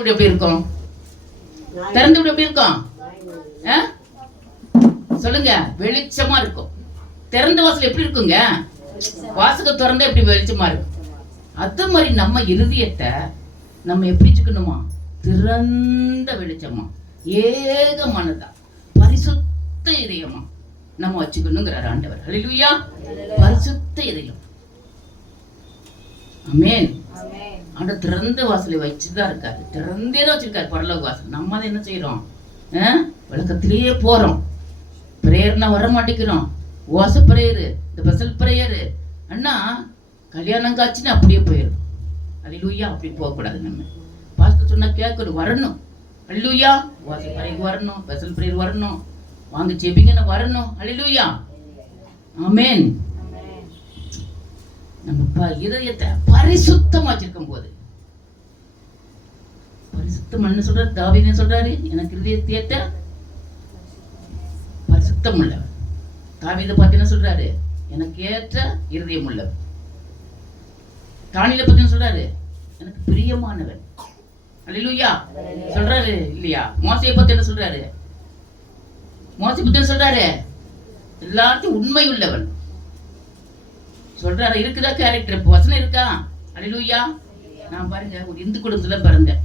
விட எப்படி இருக்கும்? திறந்து விட எப்படி இருக்கும்? சொல்லுங்க. வெளிச்சமா இருக்கும். திறந்த வாசல் எப்படி இருக்குங்க? வாசக திறந்தா எப்படி வெளிச்சமா இருக்கும். அது மாதிரி நம்ம இருதயத்தை நம்ம எப்படி வச்சுக்கணுமா? திறந்த வெளிச்சமா, ஏகமானதா, பரிசுத்த இதயமா நம்ம வச்சுக்கணுங்கிறார் ஆண்டவர். ஹல்லேலூயா. பரிசுத்த இதயம். ஆமென். ஆண்டவர் திறந்த வாசலை வச்சுதான் இருக்காரு. திறந்தே தான் வச்சிருக்காரு பரலோக வாசல். நம்ம அதை என்ன செய்யறோம்? விளக்கத்திலேயே போறோம். பிரேயர்னா வர மாட்டேங்கிறோம். வாச பிரேயரு, இந்த பெசல் பிரேயரு அண்ணா கல்யாணம் காட்சின்னு அப்படியே போயிடும். ஹல்லேலூயா. அப்படி போகக்கூடாது. நம்ம பாஸ்டர் சொன்னா கேட்கணும், வரணும். ஹல்லேலூயா. வாச பிரேயர் வரணும், பெசல் பிரேயர் வரணும், வாங்க ஜெபிங்கன்னு வரணும். ஹல்லேலூயா. ஆமென். நம்ம இதயத்தை பரிசுத்தமா வச்சிருக்கும் போது, பரிசுத்தம் சொல்றாரு தாவீது சொல்றாரு, எனக்கு இதயத்தை பரிசுத்தம் உள்ளவர். தாவீதை பார்த்து என்ன சொல்றாரு? எனக்கு ஏற்ற இருதயம் உள்ளவர். தானியேலை பத்தி என்ன சொல்றாரு? எனக்கு பிரியமானவன். ஹல்லேலூயா சொல்றாரு இல்லையா? மோசேயை பத்தி என்ன சொல்றாரு? மோசே பத்தி என்ன சொல்றாரு? எல்லாத்தையும் உண்மை உள்ளவன் சொல்றாரு. இருக்குதா கேரக்டர்? இப்போ வசனம் இருக்கா? ஹல்லேலூயா. நான் பாருங்க ஒரு இந்து குடும்பத்துல பிறந்தேன்.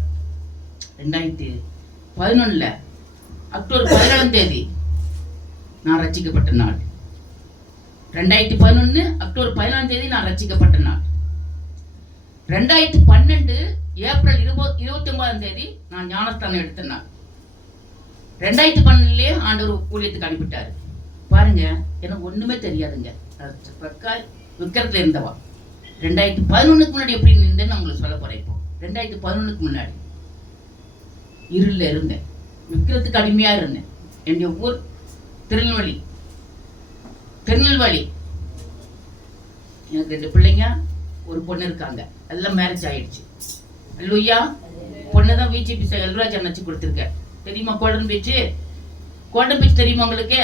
2011 அக்டோபர் 17 நான் ரட்சிக்கப்பட்ட நாள். 2011 அக்டோபர் 17 நான் ரட்சிக்கப்பட்ட நாள். 2012 ஏப்ரல் 29 நான் ஞானஸ்தானம் எடுத்த நாள். 2012 ஆண்டவர் ஊழியத்துக்கு அனுப்பிட்டாரு. பாருங்க, எனக்கு ஒண்ணுமே தெரியாதுங்க. விக்கிரத்துல இருந்தவா. 2011 முன்னாடி எப்படி இருந்தேன்னு உங்களுக்கு சொல்ல போறேன். இப்போ 2011 முன்னாடி இருள இருந்தேன். விக்கிரத்துக்கு அடிமையா இருந்தேன். என்னுடைய ஊர் திருநெல்வேலி. எனக்கு 2 பிள்ளைங்க, ஒரு பொண்ணு இருக்காங்க. எல்லாம் மேரேஜ் ஆயிடுச்சு. ஹல்லேலூயா. பொண்ணு தான் விஜிபி எல்ராஜ் அண்ணாச்சி கொடுத்துருக்கேன். தெரியுமா? கோல்டன் பீச் தெரியுமா உங்களுக்கு?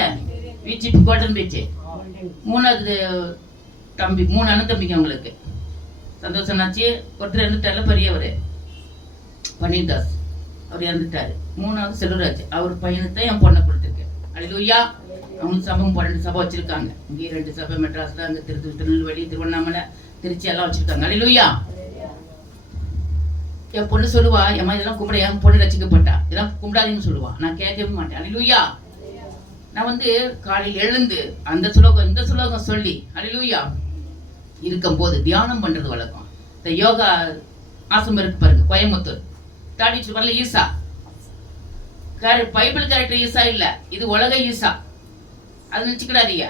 VGP golden beach. 3வது தம்பி, 3 அண்ணன் தம்பிங்க உங்களுக்கு. சந்தோஷம் அண்ணாச்சி ஒருத்தர் இறந்துட்டார்ல, பெரியவர் பன்னீர்தாஸ், அவர் இறந்துட்டாரு. 3வது செல்வராஜ், அவர் பையனுக்கு தான் என் பொண்ணை கொடுத்துருக்கேன். ஹல்லேலூயா. அவங்க சபை 12 சபை வச்சிருக்காங்க. இங்கே 2 சபை மெட்ராஸ் தான், அங்கே திருநெல்வேலி, திருவண்ணாமலை, திருச்சி எல்லாம் வச்சிருக்காங்க. ஹல்லேலூயா. என் பொண்ணு சொல்லுவா, எம்மா இதெல்லாம் கும்பிட, என் பொண்ணு ரசிக்கப்பட்டா, இதெல்லாம் கும்பிடாதீங்கன்னு சொல்லுவா. நான் கேட்கவே மாட்டேன். ஹல்லேலூயா. நான் காலையில் எழுந்து அந்த சுலோகம் இந்த சுலோகம் சொல்லி ஹல்லேலூயா இருக்கும்போது தியானம் பண்றது வழக்கம். இந்த யோகா ஆசிரமம் இருக்கு பாருங்க, கோயம்புத்தூர் தாடிச்சு வரல. ஈசா பைபிள் கேரக்டர் ஈசா இல்ல, இது உலக ஈசா. அது நினைச்சுக்கிடாதீங்க.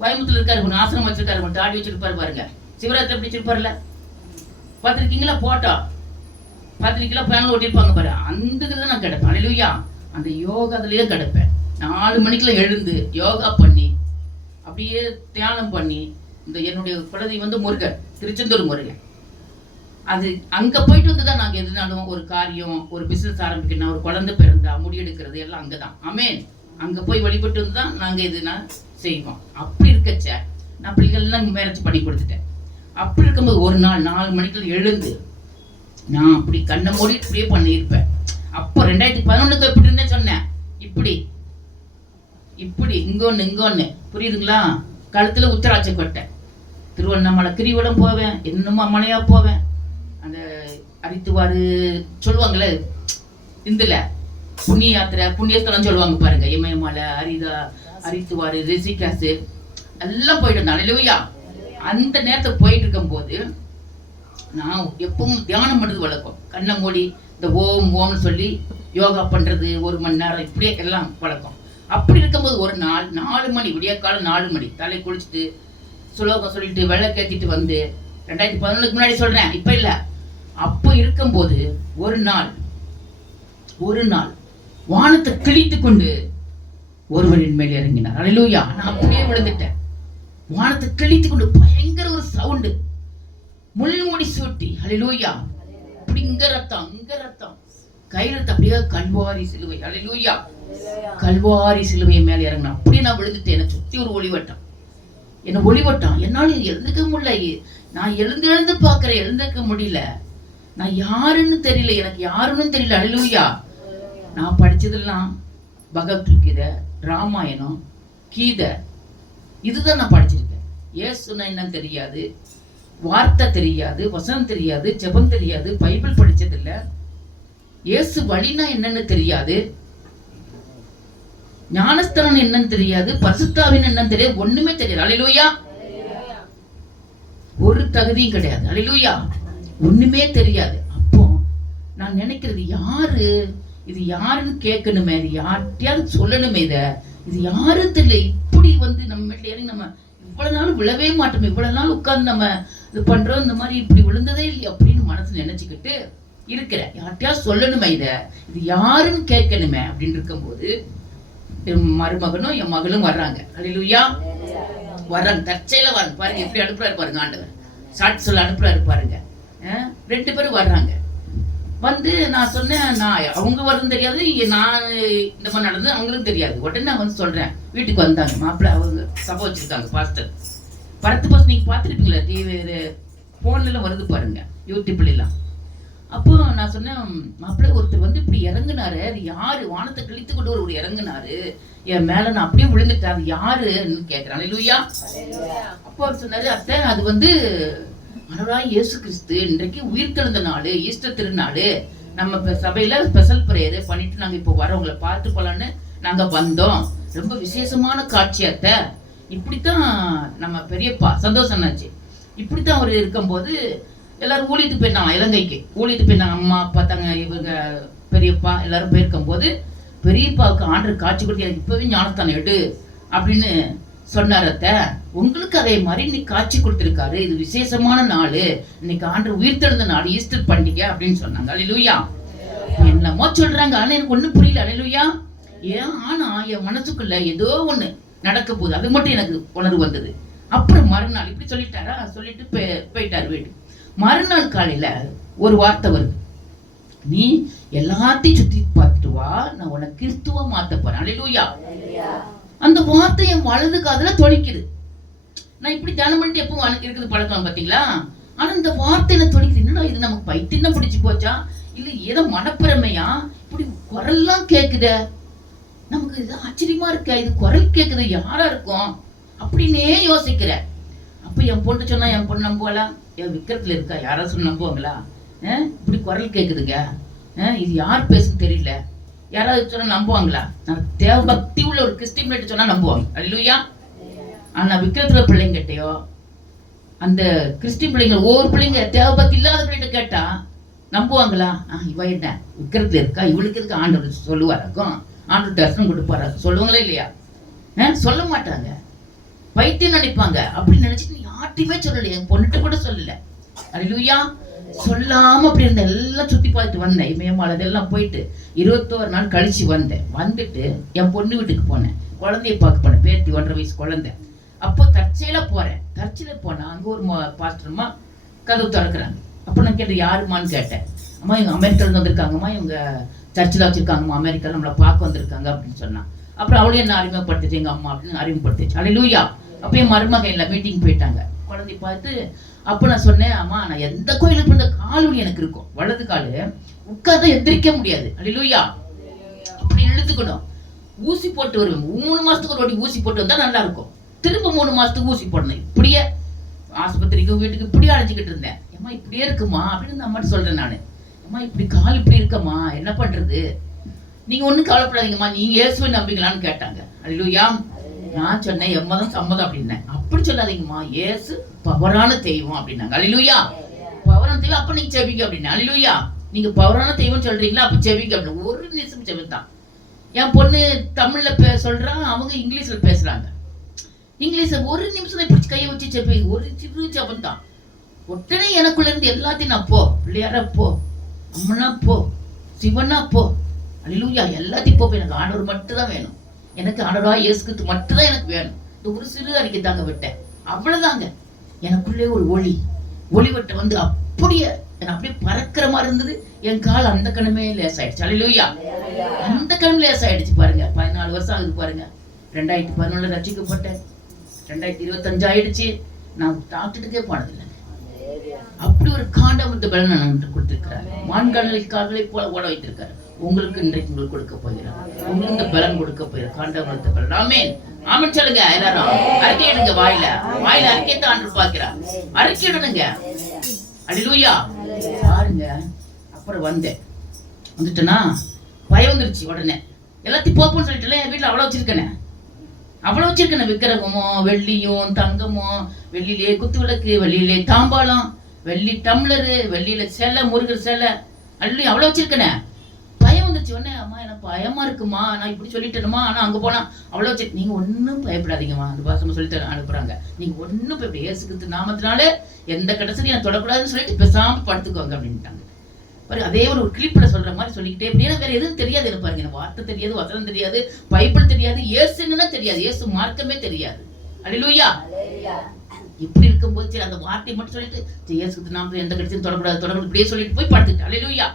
கோயம்புத்தூர் இருக்காரு, ஆசிரமம் வச்சிருக்காரு, தாடி வச்சிருப்பாரு பாருங்க. சிவராத்திரி எப்படி வச்சிருப்பாருல, பார்த்துருக்கீங்களா? போட்டோ பார்த்துருக்கீங்களா? பேனல் ஓட்டிருப்பாங்க பாரு. அந்த இதுல நான் கிடப்பேன். ஹல்லேலூயா. அந்த யோகாதுலயே கிடப்பேன். 4 மணிக்குள்ள எழுந்து யோகா பண்ணி அப்படியே தியானம் பண்ணி, இந்த என்னுடைய குலதெய்வம் முருகன், திருச்செந்தூர் முருகன். அது அங்க போயிட்டு வந்துதான் நாங்க எதுனாலும் ஒரு காரியம், ஒரு பிசினஸ் ஆரம்பிக்கணும், ஒரு குழந்தை பிறந்தா, முடியெடுக்கிறது எல்லாம் அங்கதான். ஆமென். அங்க போய் வழிபட்டு வந்து தான் நாங்க எதுனா செய்வோம். அப்படி இருக்கச்ச நான் பிள்ளைகள்லாம் மேரேஜ் பண்ணி கொடுத்துட்டேன். அப்படி இருக்கும்போது ஒரு நாள் 4 மணிக்குள்ள எழுந்து நான் அப்படி கண்ணை மூடி இப்படியே பண்ணியிருப்பேன். அப்போ 2011 எப்படி இருந்தேன் சொன்னேன். இப்படி இங்கொன்னு புரியுதுங்களா? கழுத்துல உத்தராட்ச கொட்டை, திருவண்ணாமலை கிரிவலம் போவேன், என்னமோ மனையா போவேன். அந்த அரித்துவாரு சொல்லுவாங்களே, இந்துல புண்ணிய யாத்திரை, புண்ணியஸ்தலம் சொல்லுவாங்க பாருங்க. இமயமலை, அரித்துவாரு, ரிஷிகாசு எல்லாம் போயிட்டு இருந்தேன். ஹல்லேலூயா. அந்த நேரத்தை போயிட்டு இருக்கும் போது நான் எப்பவும் தியானம் பண்றது வழக்கம். கண்ணை மூடி இந்த ஓம்னு சொல்லி யோகா பண்றது 1 மணி நேரம், இப்படியே எல்லாம் வழக்கம். அப்படி இருக்கும்போது ஒரு நாள் 4 மணி, விடிய காலம் 4 மணி, தலை குளிச்சுட்டு சுலோகம் சொல்லிட்டு வெள்ளக்கேத்திட்டு வந்து 2011 முன்னாடி சொல்றேன், இப்ப இல்ல. அப்போ இருக்கும்போது ஒரு நாள் வானத்தை கிழித்து கொண்டு ஒருவரின் மேல் இறங்கினார். ஹல்லேலூயா. நான் அப்படியே விழுந்துட்டேன். வானத்தை கிழித்து கொண்டு பயங்கர ஒரு சவுண்டு, முள்முடி சூட்டி. ஹல்லேலூயா. அப்படி இங்க ரத்தம் கையில அப்படியே கல்வாரி சிலுவை. ஹல்லேலூயா. கல்வாரி சிலுவை மேல இறங்கினா அப்படியே நான் விழுந்துட்டேன். என்னை சுத்தி ஒரு ஒளிவட்டம், என்னால எழுந்துக்க முடியல. நான் எழுந்து பாக்குறேன், எழுந்துக்க முடியல. நான் யாருன்னு தெரியல, எனக்கு யாருன்னு தெரியல. அல்லேலூயா. நான் படிச்சதெல்லாம் பகவத்கீதை, ராமாயணம், கீதை, இதுதான் நான் படிச்சிருக்கேன். இயேசுனா என்னன்னு தெரியாது, வார்த்தை தெரியாது, வசனம் தெரியாது, ஜெபம் தெரியாது, பைபிள் படிச்சதில்லை. இயேசு வழினா என்னன்னு தெரியாது, ஞானஸ்தானம் என்னன்னு தெரியாது, பரிசுத்தாவின் என்னன்னு தெரியாது, ஒண்ணுமே தெரியாது. அல்லேலூயா. ஒரு தகுதியும் கிடையாது. அல்லேலூயா. ஒண்ணுமே தெரியாது. அப்போ நான் நினைக்கிறது, யாரு இது, யாருன்னு கேட்கணுமே, இது யார்கிட்டயாவது சொல்லணுமே, இது யாரும் தெரியல. இப்படி வந்து நம்ம வீட்டுல இறங்கி நம்ம இவ்வளவு நாள் விழவே மாட்டோமே, இவ்வளவு நாள் உட்கார்ந்து நம்ம இது பண்றோம், இந்த மாதிரி இப்படி விழுந்ததே இல்லை அப்படின்னு மனசு நினைச்சுக்கிட்டு இருக்கிற. யார்கிட்டயாவது சொல்லணுமே, இது யாருன்னு கேட்கணுமே அப்படின்னு இருக்கும்போது என் மருமகனும் என் மகளும் வர்றாங்க. அல்லேலூயா. வர்றாங்க, தற்செயலா வர்றாங்க. பாருங்க எப்படி அனுப்புறாரு பாருங்க ஆண்டவர், சாட்சி சொல்ல அனுப்புறாரு பாருங்க. 2 பேரும் வர்றாங்க. வந்து நான் சொன்னேன், நான் அவங்க வரதும் தெரியாது, நான் இந்த மாதிரி நடந்தது அவங்களுக்கும் தெரியாது. உடனே நான் வந்து சொல்றேன், வீட்டுக்கு வந்தாங்க. மாப்பிள்ளை அவங்க சபை வச்சிருக்காங்க, பாஸ்டர் பரத்து பாஸ்டர், நீங்க பார்த்துருப்பீங்களா, டிவி போன்ல வருது பாருங்க, யூடியூப்லாம். அப்போ நான் சொன்னேன், மாப்பிள்ளை ஒருத்தர் வந்து இப்படி இறங்குனாரு, அது யாரு, வானத்தை கிழித்து கொண்டு ஒரு இறங்குனாரு என் மேல, நான் அப்படியே விழுந்துட்டேன், அது யாருன்னு கேட்கிறேன். அல்லேலூயா. அப்போ அவர் சொன்னாரு, அத்தை அது வந்து ஆண்டவராய் இயேசு கிறிஸ்து இன்றைக்கு உயிர்த்தெழுந்த நாள், ஈஸ்டர் திருநாள், நம்ம சபையில ஸ்பெஷல் பிரேயர் பண்ணிட்டு நாங்க இப்போ வரவங்களை பார்த்து போலான்னு நாங்க வந்தோம். ரொம்ப விசேஷமான காட்சியத்தை. இப்படித்தான் நம்ம பெரியப்பா சந்தோஷம் ஆச்சு. இப்படித்தான் அவர் இருக்கும்போது எல்லாரும் ஊழியத்துக்கு போயிருந்தாங்க, இலங்கைக்கு ஊழியத்துக்கு போயிருந்தாங்க. அம்மா அப்பா தாங்க இவங்க பெரியப்பா எல்லாரும் போயிருக்கும் போது பெரியப்பாவுக்கு ஆண்டவர் காட்சி கொடுத்து, எனக்கு இப்பவே ஞானஸ்தானம் எடு அப்படின்னு சொன்னாரத்த. உங்களுக்கு அதே மாதிரி இன்னைக்கு காட்சி கொடுத்திருக்காரு, இது விசேஷமான நாள், இன்னைக்கு ஆண்டவர் உயிர்த்தெழுந்த நாள், ஈஸ்டர் பண்டிகை அப்படின்னு சொன்னாங்க. அல்லேலூயா. என்னமோ சொல்றாங்க, ஆனா எனக்கு ஒண்ணும் புரியல. அல்லேலூயா. ஏன், ஆனா என் மனசுக்குள்ள ஏதோ ஒண்ணு நடக்க போகுது, அது மட்டும் எனக்கு உணர்வு வந்தது. அப்புறம் மறுநாள் இப்படி சொல்லிட்டாரா, சொல்லிட்டு போயிட்டாரு வீடு. மறுநாள் காலையில ஒரு வார்த்தை வருது, நீ எல்லாத்தையும் சுத்தி பார்த்துட்டு வா, நான் உனக்கு கிறிஸ்துவ மாத்த போறேன். அல்லேலூயா. அந்த வார்த்தை என் வலது காதுல தொனிக்குது. நான் இப்படி தியானம் பண்ணிட்டு எப்பவும் இருக்குது பழக்கம் பாத்தீங்களா. ஆனா இந்த வார்த்தை என்ன தொனிக்குது, என்னடா இது, நமக்கு பைத்தியம் பிடிச்சு போச்சா, இல்ல ஏதோ மனப்பிரமையா, இப்படி குரல்லாம் கேக்குத, நமக்கு இது ஆச்சரியமா இருக்க, இது குரல் கேக்குது, யாரா இருக்கும் அப்படின்னே யோசிக்கிற. அப்ப என் பொண்ணு சொன்னா, என் பொண்ணு நம்புவாளா, என் விக்கிரத்துல இருக்கா, யாராவது சொன்ன நம்புவாங்களா, இப்படி குரல் கேக்குதுங்க, இது யார் பேசுன்னு தெரியல, யாராவது சொன்னா நம்புவாங்களா? நான் தேவ பக்தி உள்ள ஒரு கிறிஸ்டின் சொன்னா நம்புவாங்க. அல்லேலூயா. ஆனா விக்கிரத்துல பிள்ளைங்கிட்டயோ, அந்த கிறிஸ்டின் பிள்ளைங்க, ஒவ்வொரு பிள்ளைங்க தேவ பக்தி இல்லாத பிள்ளைகிட்ட கேட்டா நம்புவாங்களா? இவ என்ன விக்கிரத்துல இருக்கா, இவளுக்கு இருக்கு ஆண்டவர் சொல்லுவாராக்கும், ஆண்டவர் தரிசனம் கொடுப்பாராக்கும், சொல்லுவாங்களா இல்லையா? சொல்ல மாட்டாங்க, பைத்தியம் நினைப்பாங்க. அப்படி நினைச்சிட்டு யார்ட்டையுமே சொல்லல, என் பொண்ணுகிட்ட கூட சொல்லல. அல்லேலூயா. சொல்லாம அப்படி இருந்த எல்லாம் சுத்தி பார்த்துட்டு வந்தேன். இமயமலை அதெல்லாம் போயிட்டு 21 நாள் கழிச்சு வந்தேன். வந்துட்டு என் பொண்ணு வீட்டுக்கு போனேன், குழந்தைய பார்க்க போனேன், பேத்தி 1.5 வயசு குழந்தை. அப்போ தற்செயலா போறேன். தற்செயல போனா அங்க ஒரு பாஸ்டர்மா கதவு திறக்கிறாங்க. அப்போ நான் கேட்டேன், யாருமான்னு கேட்டேன். அம்மா இவங்க அமெரிக்கால வந்திருக்காங்கம்மா, இவங்க சர்ச்சில் வச்சிருக்காங்கம்மா, அமெரிக்கால நம்மளை பார்க்க வந்திருக்காங்க அப்படின்னு சொன்னா. அப்புறம் அவளையும் என்ன அறிமுகப்படுத்துச்சு, எங்க அம்மா அப்படின்னு அறிமுகப்படுத்துச்சு. அல்லேலூயா. அப்போ என் மருமகன் இல்லை, மீட்டிங் போயிட்டாங்க. குழந்தைய பார்த்து அப்ப நான் சொன்னேன், அம்மா நான் எந்த கோயிலுக்கு போன கால் எனக்கு இருக்கும், வலது காலு உட்கார்ந்து எந்திரிக்க முடியாது. அல்லேலூயா. அப்படி இழுத்துக்கணும். ஊசி போட்டு வருவேன், 3 மாசத்துக்கு ஒரு வாட்டி ஊசி போட்டு வந்தா நல்லா இருக்கும். திரும்ப 3 மாசத்துக்கு ஊசி போடணும். இப்படியே ஆஸ்பத்திரிக்கு வீட்டுக்கு இப்படியே அழைச்சிக்கிட்டு இருந்தேன். அம்மா இப்படியே இருக்குமா அப்படின்னு அம்மாட்ட சொல்றேன் நானு. அம்மா இப்படி கால் இப்படி இருக்கம்மா, என்ன பண்றது, நீங்க ஒண்ணும் கவலைப்படாதீங்கம்மா, நீங்க இயேசுவை நம்புவீங்களான்னு கேட்டாங்க. அல்லேலூயா. நான் சொன்னேன், எம்மதம் சம்மதம் அப்படின்னேன். அப்படி சொல்லாதீங்கம்மா, இயேசு பவரான தெய்வம் அப்படின்னாங்க. அல்லேலூயா. பவரான தெய்வம், அப்ப நீங்க செவிங்க அப்படின்னா. அல்லேலூயா. நீங்க பவரான தெய்வம் சொல்றீங்களா, அப்ப செவிங்க அப்படின்னு. ஒரு நிமிஷம் செவித்தான். என் பொண்ணு தமிழ்ல சொல்றான், அவங்க இங்கிலீஷ்ல பேசுறாங்க. இங்கிலீஷ்ல ஒரு நிமிஷம் இப்படி கையை வச்சு செப்பி, ஒரு சிறு செவன் தான். உடனே எனக்குள்ள இருந்து எல்லாத்தையும் நான் போ, பிள்ளையாரா போ, அம்மனா போ, சிவனா போ, அல்லேலூயா, எல்லாத்தையும் போ, எனக்கு ஆண்டவர் மட்டும் தான் வேணும், எனக்கு ஆண்டவராய் இயேசு கிறிஸ்து மட்டும் தான் எனக்கு வேணும். இந்த ஒரு சிறு அறிக்கை தாங்க விட்டேன், அவ்வளவுதாங்க. எனக்குள்ளே ஒரு ஒளி விட்ட வந்து அப்படியே அப்படியே பறக்கிற மாதிரி இருந்தது. என் கால் அந்த கணமே லேசாயிடுச்சு. அல்லேலூயா. அந்த கணம் லேசாயிடுச்சு பாருங்க. 14 வருஷம் ஆகுது பாருங்க. 2011 ரட்சிக்கப்பட்டேன், 2025 ஆயிடுச்சு. நான் டாக்டருக்கே போனதில்லை. அப்படி ஒரு காண்டமத்த பலன் நான் கொடுத்திருக்கிறார். மான்கால்களை கால்களை போல ஓட வைத்திருக்காரு. உங்களுக்கு இன்றைக்கு உங்களுக்கு கொடுக்க போகிறார். உங்களுக்கு இந்த பலன் கொடுக்க போகிறார். காண்டமத்த பலன். ஆமென். ஆமென் சொல்லுங்க எல்லாரும். அறிக்கையிடுங்க. வாயில அறிக்கையத்தான் ஆண்டு பார்க்கிறார். அறிக்கையிடணுங்க. அல்லேலூயா. பாருங்க. அப்புறம் வந்துட்டேனா பயம் வந்துருச்சு. உடனே எல்லாத்தையும் போப்போன்னு சொல்லிட்டு என் வீட்டுல அவ்வளவு வச்சிருக்கேன் விக்கிரகமோ வெள்ளியும் தங்கமோ, வெள்ளியிலே குத்து விளக்கு, வெள்ளியிலே தாம்பாளம், வெள்ளி டம்ளரு, வெள்ளியில செல்ல, முருகர் செல்ல, அவ்வளவு வச்சிருக்கேன். பயம் வந்துச்சு. உடனே அம்மா எனக்கு பயமா இருக்குமா, நான் இப்படி சொல்லிட்டேனுமா, ஆனா அங்க போனா அவ்வளவு வச்சு. நீங்க ஒன்னும் பயப்படாதீங்கம்மா, அந்த பாசமா சொல்லிட்டு அனுப்புறாங்க. நீங்க ஒன்னும் பயப்பட, இயேசு கிறிஸ்து நாமத்தினால எந்த கடைசி நான் தொடக்கூடாதுன்னு சொல்லிட்டு பேசாம படுத்துக்கோங்க அப்படின்ட்டாங்க. அதே ஒரு கிளிப்ல சொல்ற மாதிரி சொல்லிக்கிட்டே எனக்கு வேற எதுவும் தெரியாது. எனக்கு பாருங்க, எனக்கு வார்த்தை தெரியாது, வசனம் தெரியாது, பைபிள் தெரியாது, இயேசுன்னா தெரியாது, இயேசு மார்க்கமே தெரியாது. அல்லேலூயா. இப்படி இருக்கும்போது சரி அந்த வார்த்தை மட்டும் சொல்லிட்டு இயேசு நாம எந்த கடைசியும் தொடக்கூடாது இப்படியே சொல்லிட்டு போய் படுத்துட்டேன். அல்லேலூயா.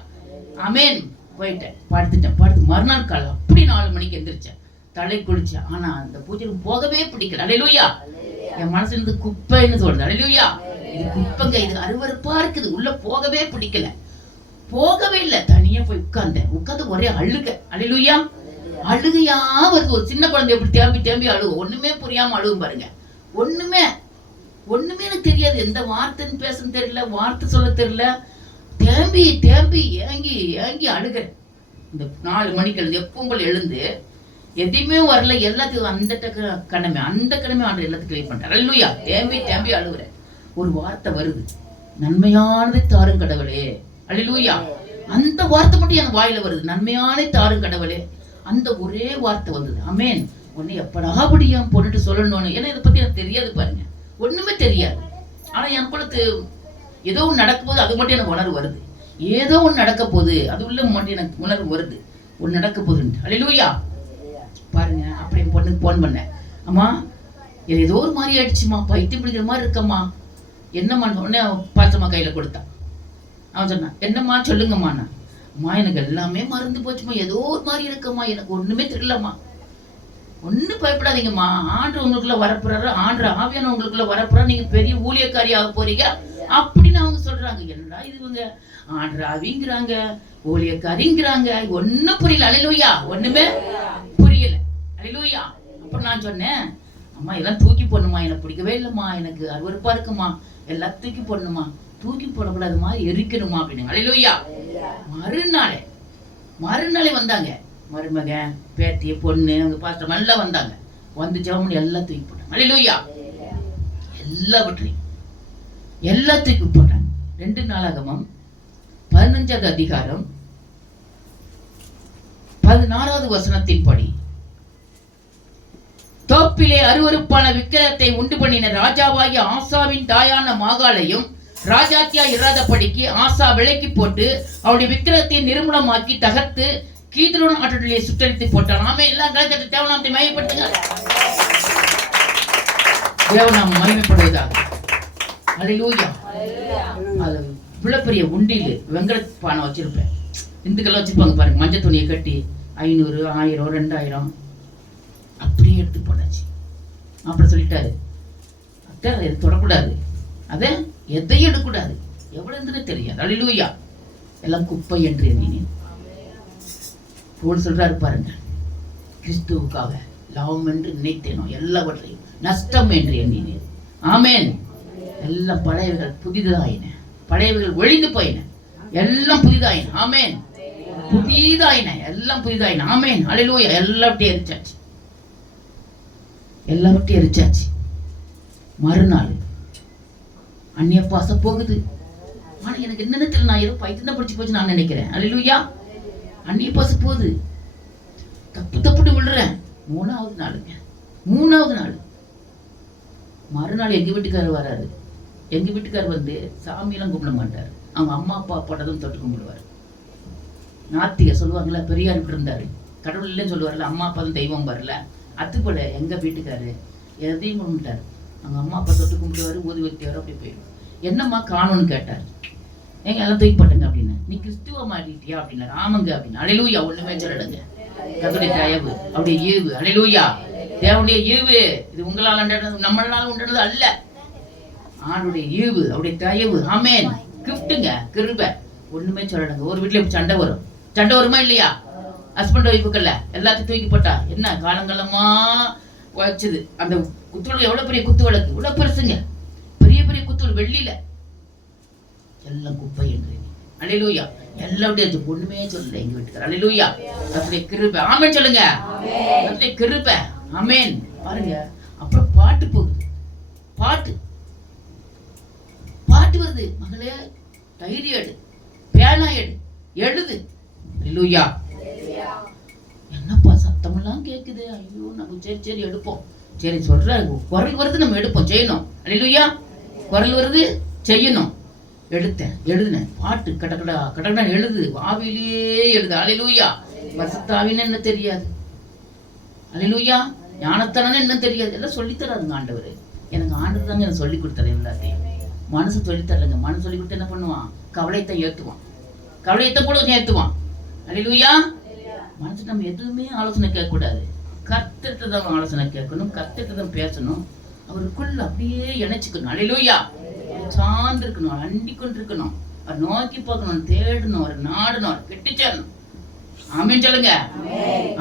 ஆமென். போயிட்டேன், படுத்து மறுநாள் காலை அப்படி 4 மணிக்கு எந்திரிச்சேன், தலை குளிச்சேன். ஆனா அந்த பூஜைக்கு போகவே பிடிக்கல. அல்லேலூயா. என் மனசுல இருந்து குப்பைன்னு சொல்றது. அல்லேலூயா. இது குப்பைங்க, இது அருவருப்பா இருக்குது, உள்ள போகவே பிடிக்கல. போகவே இல்லை. தனியா போய் உட்கார்ந்து ஒரே அழுக. அல்லேலூயா. அழுகையா வருது. ஒரு சின்ன குழந்தை எப்படி தேம்பி அழுகும், ஒண்ணுமே புரியாம அழுகும் பாருங்க. ஒண்ணுமே எனக்கு தெரியாது, எந்த வார்த்தைன்னு பேசணும் தெரியல, வார்த்தை சொல்ல தெரியல. தேம்பி ஏங்கி அழுகிறேன். இந்த 4 மணிக்கு எழுந்து எப்பவும் போல எழுந்து எதையுமே வரல, எல்லாத்துக்கும் அந்த கடமை ஆண்டு எல்லாத்துக்கும் கிளியர் பண்ணிட்டேன். அல்லேலூயா. தேம்பி அழுகுறேன். ஒரு வார்த்தை வருது, நன்மையானதை தாரும் கடவுளே. அல்லேலூயா. அந்த வார்த்தை மட்டும் என் வாயில வருது, நன்மையானதை தாரும் கடவுளே. அந்த ஒரே வார்த்தை வந்தது. ஆமென். உன்னை எப்படா முடியும் பொண்ணுட்டு சொல்லணும்னு. ஏன்னா இதை பத்தி எனக்கு தெரியாது பாருங்க, ஒண்ணுமே தெரியாது. ஆனா என் குலத்து ஏதோ ஒன்று நடக்கும் போது அது மட்டும் எனக்கு உணர்வு வருது. ஏதோ ஒன்று நடக்க போகுது, அது உள்ள மட்டும் எனக்கு உணர்வு வருது, ஒன்று நடக்க போகுதுன்னு. அல்லேலூயா. பாருங்க. அப்படி என் பொண்ணுக்கு போன் பண்ணேன். அம்மா ஏதோ ஒரு மாதிரி ஆயிடுச்சுமா, பைத்தியம் பிடிக்கிற மாதிரி இருக்கம்மா, என்னம்மா. உடனே பாசமா கையில கொடுத்தான். அவன் சொன்னான், என்னம்மா சொல்லுங்கம்மா. அம்மா எனக்கு எல்லாமே மறந்து போச்சுமா, ஏதோ ஒரு மாதிரி இருக்கம்மா, எனக்கு ஒண்ணுமே தெரியலம்மா. ஒன்னும் பயப்படாதீங்கம்மா, ஆண்டு உங்களுக்குள்ள வரப்போறாரு, ஆண்டு ஆவியான உங்களுக்குள்ள வரப்போறா, நீங்க பெரிய ஊழியக்காரி ஆக போறீங்க அப்படின்னு அவங்க சொல்றாங்க. என்னடா இதுவங்க ஆண்டு ஆவிங்கிறாங்க, ஊழியக்காரிங்கிறாங்க, ஒன்னும் புரியல. அல்லேலூயா. ஒண்ணுமே புரியல. அல்லேலூயா. அப்புறம் நான் சொன்னேன், அம்மா எல்லாம் தூக்கி போடணுமா, எனக்கு பிடிக்கவே இல்லைம்மா, எனக்கு அருவருப்பா இருக்குமா, எல்லாம் தூக்கி போடணுமா, தூக்கி போடக்கூடாதுமா, எரிக்கணுமா அப்படின்னு. அல்லேலூயா. மறுநாளே வந்தாங்க மருமக, பேத்திய, பொண்ணு, அவங்க பாஸ்டர் எல்லாம் வந்தாங்க. வந்து ஜெபம் எல்லாம் தூக்கி போட்டாங்க. அல்லேலூயா. எல்லாம் தூக்கி போட்டாங்க. 2 நாளாகமம் 15வது அதிகாரம் 16வது வசனத்தின்படி, தோப்பிலே அருவருப்பான விக்கிரகத்தை உண்டு பண்ணின ராஜாவாகிய ஆசாவின் தாயான மாகாளையும் ராஜாத்தியா இராதபடிக்கு ஆசா விலைக்கு போட்டு அவருடைய விக்கிரகத்தை நிர்மூலமாக்கி தகர்த்து கீதரோன் ஆற்றலிலே சுட்டரித்து போட்டான். ஆமே. எல்லாம் தேவநாமத்தை மகிமைப்படுத்துங்க. தேவநாமம் மகிமைப்படுவதாக. அல்லேலூயா. அது இவ்வளவு பெரிய உண்டியில வெங்கல பானை வச்சிருப்பேன். இந்துக்கெல்லாம் வச்சிருப்பாங்க பாருங்க, மஞ்சள் துணியை கட்டி 500, 1000, 2000 அப்படியே எடுத்து போட்டாச்சு. அப்படி சொல்லிட்டாரு, அத்தை அதை தொடக்கூடாது, அதை எதையும் எடுக்கக்கூடாது, எவ்வளவு இருந்துன்னு தெரியாது. அல்லேலூயா. எல்லாம் குப்பை என்று எண்ணினேன். சொல்றாரு பாருங்க, கிறிஸ்துவுக்காக லாபம் என்று நினைத்தேனோ எல்லாவற்றையும் நஷ்டம் என்று எண்ணினேன். ஆமென். எல்லாம் பழையவைகள் புதிதாயின, பழையவைகள் ஒழிந்து போயின, எல்லாம் புதிதாயின. ஆமென். புதிதாயின, எல்லாம் புதிதாயின. ஆமென். அல்லேலூயா. எல்லாவற்றையும் எரிச்சாச்சு. மறுநாள் அந்நிய பாசம் போகுது. ஆனா எனக்கு என்னன்னு தெரியல, நான் ஏதோ பைத்தியம் பிடிச்சி போச்சு நான் நினைக்கிறேன். அல்லேலூயா. அந்நிய பாசம் போகுது, தப்புட்டு விழுறேன். 3வது நாள் மறுநாள் எங்க வீட்டுக்காரர் வராரு. எங்க வீட்டுக்காரர் வந்து சாமியெல்லாம் கும்பிட மாட்டாரு, அவங்க அம்மா அப்பா போட்டதும் தொட்டு கும்பிடுவாரு. நாத்திக சொல்லுவாங்கல்ல, பெரியார் இப்படி இருந்தாரு, கடவுள் இல்லைன்னு சொல்லுவார்ல, அம்மா அப்பா தான் தெய்வம் வரல. அதுபோல எங்க வீட்டுக்காரு எதையும் கும்பிட்டாரு, அவங்க அம்மா அப்பா தொட்டு கும்பிடுவாரு, ஊதி வைத்தியாரோ அப்படி போயிடும். என்னம்மா காணும்னு கேட்டார். எங்க எல்லாம் தூக்கி போட்டுங்க அப்படின்னு. நீ கிறிஸ்துவ மாட்டிட்டியா அப்படின்னாரு. ஆமாங்க அப்படின்னு. அல்லேலூயா. ஒண்ணுமே சொல்லடுங்க, கர்த்தருடைய தயவு, அவருடைய ஈவு. அல்லேலூயா. தேவனுடைய ஈவு. இது உங்களால் உண்டானது, நம்மளால உண்டானது அல்ல. ஆண்டுடைய ஈவு, அவருடைய தயவு, ஆமென். கிஃப்ட்டுங்க, கிருபை. ஒண்ணுமே சொல்லணுங்க. ஒரு வீட்டுல இப்படி சண்டை வரும். சண்டை வருமா இல்லையா? ஹஸ்பண்ட் ஒய்ஃபுக்கல்ல எல்லாத்தையும் தூக்கி போட்டா என்ன காலங்காலமா வச்சுது. அந்த குத்து எவ்வளவு பெரிய குத்து விளக்கு, இவ்வளவு பெருசுங்க, பெரிய பெரிய குத்து வெள்ளியில எல்லாம் குப்பை என்று. அல்லேலூயா. எல்லாத்தையும் ஒண்ணுமே சொல்லல எங்க வீட்டுக்காரர். அல்லேலூயா. கர்த்தருடைய கிருபை, ஆமென் சொல்லுங்க. கர்த்தருடைய கிருபை, ஆமென். பாருங்க. அப்புறம் பாட்டு போகுது. பாட்டு வருது. மகளே தைரியம் எடு, பேனா எடு, எழுது. அல்லேலூயா. என்னப்பா சத்தமெல்லாம் கேக்குது. ஐயோ நம்ம சரி எடுப்போம். சரி சொல்ற குரல் வருது, நம்ம எடுப்போம், செய்யணும். அல்லேலூயா. குரல் வருது, செய்யணும். எழுதுனேன். பாட்டு கடக்கடா எழுது, ஆவியிலேயே எழுது. அல்லேலூயா. பரிசுத்தாவின்னு என்ன தெரியாது. அல்லேலூயா. ஞானத்தானே என்ன தெரியாது. எல்லாம் சொல்லித்தராதுங்க ஆண்டவர். எனக்கு ஆண்டவர் தாங்க எனக்கு சொல்லி கொடுத்தாரு எல்லாத்தையும். மனசு சொல்லித்தரலங்க. மனசு சொல்லி கொடுத்து என்ன பண்ணுவான்? கவலையத்தை ஏற்றுவான். கவலையத்தை கூட ஏற்றுவான். அல்லேலூயா. மனசு நம்ம எதுவுமே ஆலோசனை கேட்கக்கூடாது. கர்த்தர்கிட்ட தான் ஆலோசனை கேட்கணும், கர்த்தர்கிட்ட தான் பேசணும். அவருக்குள்ள அப்படியே இணைச்சிக்கணும். அல்லேலூயா. சார்ந்து இருக்கணும், அண்டி கொண்டு இருக்கணும், அவர் நோக்கி பார்க்கணும், தேடணும், அவர் நாடணும், அவர் கெட்டிச்சேரணும். ஆமென் சொல்லுங்க.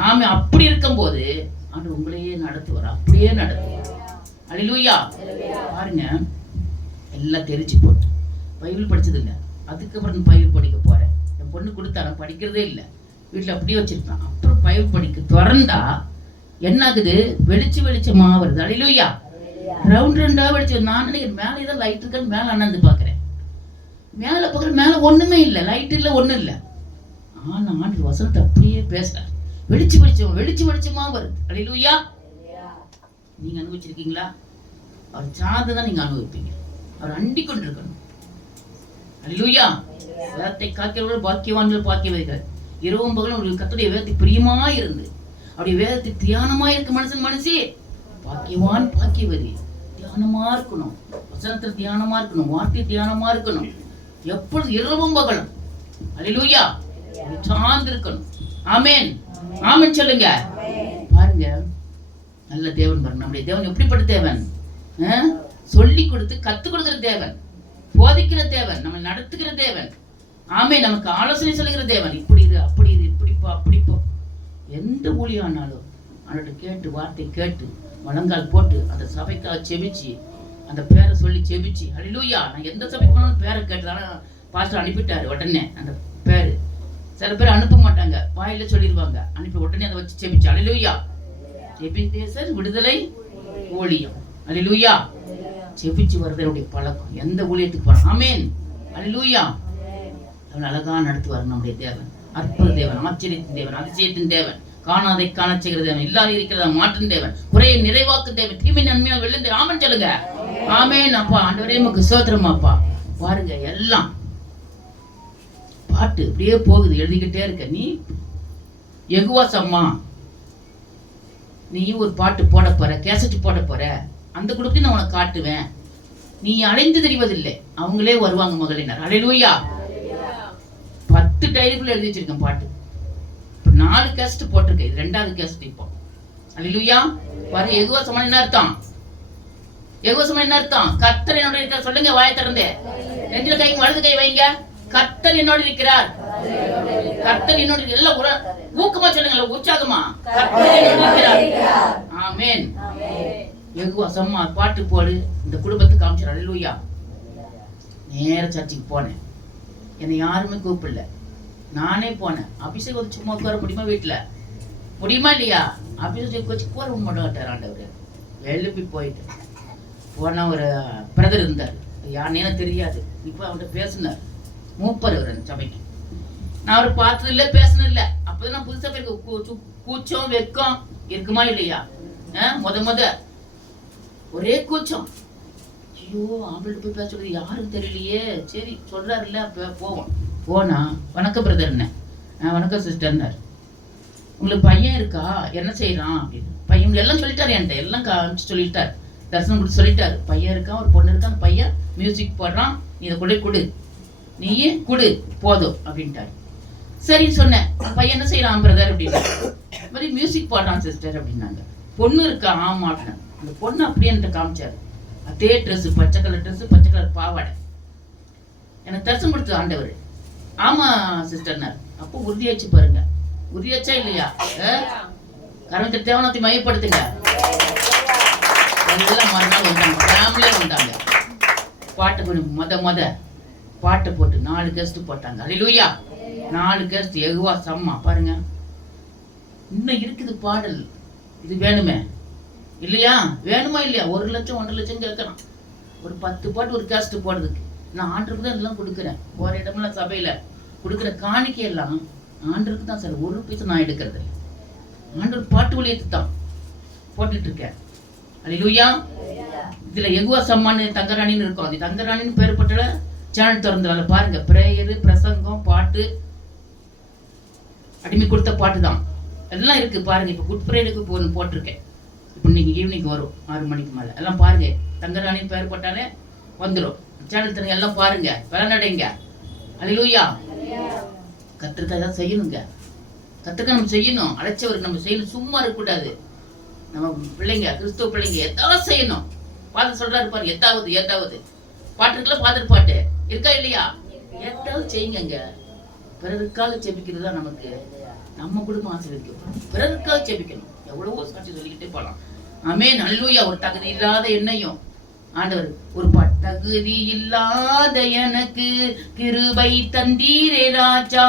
ஆமே. அப்படி இருக்கும் போது ஆண்டவர் உங்களையே நடத்துவார், அப்படியே நடத்துவார். அல்லேலூயா. பாருங்க, எல்லாம் தெரிச்சு போட்டு பைபிள் படிச்சது இல்லை. அதுக்கப்புறம் பைபிள் படிக்க போறேன். என் பொண்ணு கொடுத்தா நான் படிக்கிறதே இல்லை, வீட்டில் அப்படியே வச்சிருக்கான். அப்புறம் பைபிள் படிக்க திறந்தா என்ன ஆகுது? வெளிச்சமா வருது. அல்லேலூயா. ரவுண்டா வெளிச்சு. நான் நினைக்கிறேன் மேலே ஏதோ லைட் இருக்கான்னு மேலே அண்ணாந்து பார்க்குறேன். மேலே பார்க்குறேன், மேலே ஒன்றுமே இல்லை, லைட் இல்லை, ஒன்றும் இல்லை. ஆனால் ஆண்டு வசனத்தை அப்படியே பேசுறார். வெளிச்சமா வருது. அல்லேலூயா. நீங்க அனுபவிச்சிருக்கீங்களா? அவர் சார்ந்து தான் நீங்க அனுபவிப்பீங்க. அவர் அண்டி கொண்டு இருக்கணும். அல்லேலூயா. வேதத்தை காக்கிறவர்கள் பாக்கியவான்கள் பாக்கியவர்கள். இரவும் பகலும் ஒரு கர்த்தருடைய வேதத்தை பிரியமா இருந்து அப்படி வேதத்தை தியானமா இருக்க மனுஷி பாக்கியவான் பாக்கியவதி. தியானமா இருக்கணும், வசனத்துல தியானமா இருக்கணும், வார்த்தை தியானமா இருக்கணும். எப்பொழுது இரவும் பகலும் அல்லேலூயா சார்ந்து இருக்கணும். ஆமென். ஆமென் சொல்லுங்க. பாருங்க, நல்ல தேவன் பாருங்க. நம்முடைய தேவன் எப்படிப்பட்ட தேவன்? சொல்லி கொடுத்து கத்துக் கொடுக்கிற தேவன், போதிக்கிற தேவன், நம்ம நடத்துகிற தேவன். ஆமே. நமக்கு ஆலோசனை சொல்லுகிற தேவன். இப்படி இது, அப்படி இது, இப்படிப்போ அப்படிப்போ. எந்த ஊழியானாலும் அவன்கிட்ட கேட்டு, வார்த்தை கேட்டு, முழங்கால் போட்டு அந்த சபைக்காக செபிச்சு, அந்த பேரை சொல்லி செபிச்சு. அல்லேலூயா. நான் எந்த சபைக்கு போனாலும் பேரை கேட்டுதானே பாஸ்டர் அனுப்பிட்டாரு. உடனே அந்த பேரு சில பேர் அனுப்ப மாட்டாங்க, வாயில சொல்லிடுவாங்க. அனுப்பி உடனே அதை வச்சு செபிச்சு. அல்லேலூயா. எபினேசர் விடுதலை ஊழியம். அல்லேலூயா. செபிச்சு வருவதனுடைய பழக்கம் எந்த ஊழியத்துக்கு போறோம். ஆமென். அல்லேலூயா. அவன் அழகா நடத்துவார் நம்முடைய தேவன். அற்புத தேவன், ஆச்சரியத்தின் தேவன், அதிசயத்தின் தேவன், காணாதை காண செய்கிற தேவன், இல்லாத இருக்கிறதா மாற்றும் தேவன், குறையை நிறைவாக்கும் தேவன், தீமை நன்மையா வெல்லும் தேவன். ஆமென் சொல்லுங்க. ஆமென். அப்பா ஆண்டவரே உமக்கு ஸ்தோத்திரம் அப்பா. பாருங்க, எல்லாம் பாட்டு அப்படியே போகுது, எழுதிக்கிட்டே இருக்க. நீ யெகோவா சம்மா, நீ ஒரு பாட்டு போட போற, கேசட் போட போற, அந்த குடும்பத்தையும் நான் உனக்கு காட்டுவேன். நீ அலைந்து தெரிவதில்லை, அவங்களே வருவாங்க மகளினர். அல்லேலூயா. 10 டைரிக்குள்ள எழுதி வச்சிருக்கேன் பாட்டு. 4 கேசட் போட்டிருக்கேன், இது 2வது கேசட் இப்போ. அல்லேலூயா. பாருங்க, யெகோவா சம்மா என்ன அர்த்தம்? யெகோவா சம்மா என்ன அர்த்தம்? கர்த்தர் என்னோட இருக்கிறார். சொல்லுங்க வாயை திறந்து. நெஞ்சில கை, வலது கை வைங்க. கர்த்தர் என்னோடு இருக்கிறார். கர்த்தர் என்னோடு எல்லாம் ஊக்கமா சொல்லுங்க, உற்சாகமா. கர்த்தர் என்னோடு இருக்கிறார். ஆமென். யெகோவா சம்மா பாட்டு போடு, இந்த குடும்பத்துக்கு காமிச்சார். அல்லேலூயா. நேர சர்ச்சுக்கு போனேன். என்னை யாருமே கூப்பிடல, நானே போனேன். அபிஷேகம் சும்மா உட்கார முடியுமா? வீட்டுல முடியுமா இல்லையா? அபிஷேகம் வச்சு உட்கார மாட்டார் ஆண்டவர். எழுப்பி போயிட்டு போனா ஒரு பிரதர் இருந்தார், யாருன்னு தெரியாது. இப்போ அவன்கிட்ட பேசினார், மூப்பர் அவர் அந்த சபைக்கு. நான் அவரை பார்த்தது இல்லை, பேசினது இல்லை. அப்போதான் நான் புதுசாக போயிருக்க. கூச்சம் வெக்கம் இருக்குமா இல்லையா? முத ஒரே கூச்சம். ஐயோ, ஆம்பள்கிட்ட போய் பேச சொல்றது யாரும் தெரியலையே. சரி சொல்றாருல்ல, போவோம். போனா, வணக்கம் பிரதர்னே. வணக்கம் சிஸ்டர்னார். உங்களுக்கு பையன் இருக்கா? என்ன செய்யறான் அப்படின்னு. பையன் எல்லாம் சொல்லிட்டாரு, என்கிட்ட எல்லாம் காமிச்சு சொல்லிட்டார். தரிசனம் கொடுத்து சொல்லிட்டாரு. பையன் இருக்கான், ஒரு பொண்ணு இருக்கான். அந்த பையன் மியூசிக் போடுறான், நீ இதை கொடு, நீயே கொடு போதும் அப்படின்ட்டாரு. சரி சொன்னேன். பையன் என்ன செய்யறான் பிரதர் அப்படின்னா, மியூசிக் போடுறான் சிஸ்டர் அப்படின்னாங்க. பொண்ணு இருக்கா? ஆமா அப்படின்னா. அந்த பொண்ணு அப்படியே என்கிட்ட காமிச்சாரு. அதே ட்ரெஸ், பச்சை கலர் ட்ரெஸ், பச்சை கலர் பாவாடை. எனக்கு தரிசனம் கொடுத்தது ஆண்டவர். ஆமா சிஸ்டர்னார். அப்போ உறுதியாச்சு பாருங்க. உறுதியாச்சா இல்லையா? கரண்ட தேவனத்தை மையப்படுத்துங்க. எல்லாம் மறுநாள் வந்தாங்க, ஃபேமிலியா வந்தாங்க. பாட்டை கொஞ்சம் மொத பாட்டை போட்டு 4 கெஸ்ட் போட்டாங்க. அல்லேலூயா. 4 கெஸ்ட் எகுவா சம்மா பாருங்க. இன்னும் இருக்குது பாடல். இது வேணுமே இல்லையா? வேணுமா இல்லையா? 1 லட்சம் 1.5 லட்சம் கேட்கறான். ஒரு 10 பாட்டு ஒரு கேஸ்ட் போடுறதுக்கு. நான் ஆண்டருக்கு தான் எல்லாம் கொடுக்குறேன். போற இடமெல்லாம் சபையில கொடுக்குற காணிக்கை எல்லாம் ஆண்டருக்கு தான் சார். 1 பைசா நான் எடுக்கிறது இல்லை. ஆண்டவர் பாட்டு வழியத்து தான் போட்டுட்டு இருக்கேன். அல்லேலூயா. இதுல எகுவா சம்மான்னு தங்கராணின்னு இருக்கும். அது தங்கராணின்னு பேர் பட்ட சேனல் திறந்துறாங்க பாருங்க. பிரேயரு, பிரசங்கம், பாட்டு, அடிமை கொடுத்த பாட்டு தான் எல்லாம் இருக்கு பாருங்க. இப்போ குட் ஃப்ரைடேக்கு போட்டிருக்கேன். இப்போ இன்னைக்கு ஈவினிங் வரும் 6 மணிக்கு மேலே. எல்லாம் பாருங்க. தங்கராணின்னு பேர் போட்டாலே வந்துடும். சேனல் தரங்க எல்லாம் பாருங்க. பலனடைங்க. அல்லேலூயா. கத்திரிக்காய் ஏதாவது செய்யணுங்க. கத்திரிக்காய் நம்ம செய்யணும். அழைச்சவருக்கு நம்ம செய்யணும். சும்மா இருக்கக்கூடாது. நம்ம பிள்ளைங்க, கிறிஸ்துவ பிள்ளைங்க எதாவது செய்யணும். பாத்து சொல்றாரு பாரு. ஏதாவது பாட்டுக்குள்ள பாதர் பாட்டு இருக்கா இல்லையா? ஏதாவது செய்யுங்க. பிறருக்காக செபிக்கிறது தான் நமக்கு நம்ம குடும்பம் ஆசீர்வதிக்கும். பிறருக்காக செபிக்கணும். எவ்வளவோ சாட்சி சொல்லிக்கிட்டே போகலாம். ஆமென். அல்லேலூயா. ஒரு தகுதி இல்லாத என்னையும் ஆண்டவர் ஒரு தகுதி இல்லாத எனக்கு கிருபை தந்தீரே ராஜா,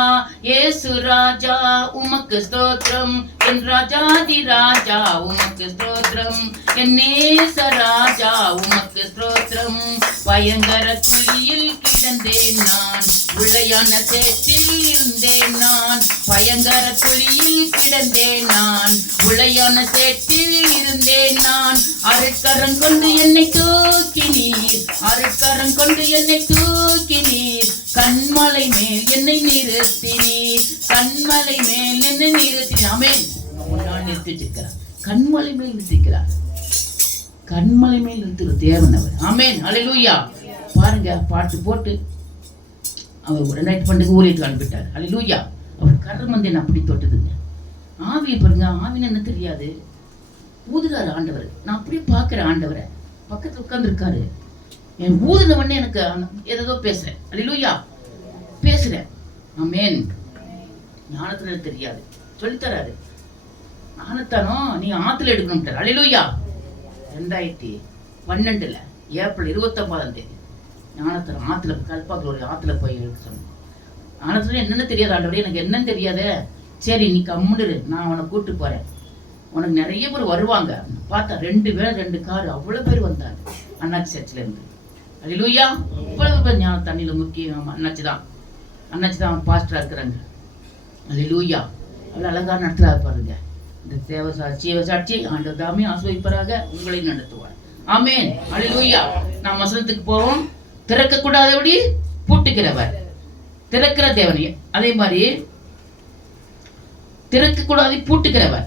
ஏசு ராஜா உமக்கு ஸ்தோத்திரம். என் ராஜாதி ராஜா உமக்கு ஸ்தோத்திரம். என் நேச ராஜா உமக்கு ஸ்தோத்திரம். பயங்கர குழியில் கிடந்தேன் நான், உளையான சேற்றில் இருந்தேன் நான். பயங்கர குழியில் கிடந்தேன் நான், உளையான சேற்றில் இருந்தேன் நான். அருட்கரம் கொண்டு என்னை தூக்கினீர், அருட்கரம் கொண்டு என்னை தூக்கினீர். கண்மலை மேல் என்னை நிறுத்தினீர், கண்மலை மேல் என்னை நிறுத்தினீர். ஆமென். முன்னாள் நிறுத்தி வச்சிருக்கிறார். கண்மலை மேல் நிறுத்திக்கிறார். கண்மலை மேல் நிறுத்துகிற தேவன் அவர். ஆமென். அல்லேலூயா. பாருங்க. பாட்டு போட்டு அவர் ஒரு நைட் பண்டுக்கு ஊழியத்துக்கு அனுப்பிட்டார். அல்லேலூயா. அவர் கர்மந்தை அப்படி தொட்டுதுங்க. ஆவியை பாருங்க. ஆவின்னு என்ன தெரியாது. ஊதுறாரு ஆண்டவர். நான் அப்படியே பார்க்கிறேன் ஆண்டவரை. பக்கத்துல உட்கார்ந்துருக்காரு. என் ஊதுன உடனே எனக்கு ஏதோ பேசுறேன். அல்லேலூயா. பேசுறேன். ஆமென். ஞானத்துல தெரியாது சொல்லித்தராரு. ஞானத்தானோ நீ ஆத்துல எடுக்கணும். அல்லேலூயா. 2012 ஏப்ரல் 29 ஞானத்தனம் ஆத்துல கல்பாக்குல ஒரு ஆத்துல போய் எடுக்க சொன்னேன். ஞானத்துல என்னென்ன தெரியாது ஆண்டவரே, எனக்கு என்னன்னு தெரியாத. சரி நீ கம்முன்னு நான் உன்னை கூப்பிட்டு போறேன். உனக்கு நிறைய பேர் வருவாங்க. பார்த்தா 2 பேர் 2 கார் அவ்வளவு பேர் வந்தாங்க அண்ணாச்சி சர்ச்சில் இருந்து. அல்லேலூயா. அவ்வளவு பேர் ஞான தண்ணியில முக்கியம் அண்ணாச்சி தான் பாஸ்டரா இருக்கிறாங்க. அல்லேலூயா. அவ்வளவு அழகா நடத்துறாரு பாருங்க. இந்த ஜீவசாட்சி ஆண்டவர் தாமே ஆசீர்வதிப்பாராக, உங்களை நடத்துவார். ஆமென். அல்லேலூயா. நாம் வசனத்துக்கு போவோம். திறக்க கூடாதபடி பூட்டுகிறவர் திறக்கிற தேவனே. அதே மாதிரி திறக்க கூடாது பூட்டுகிறவர்.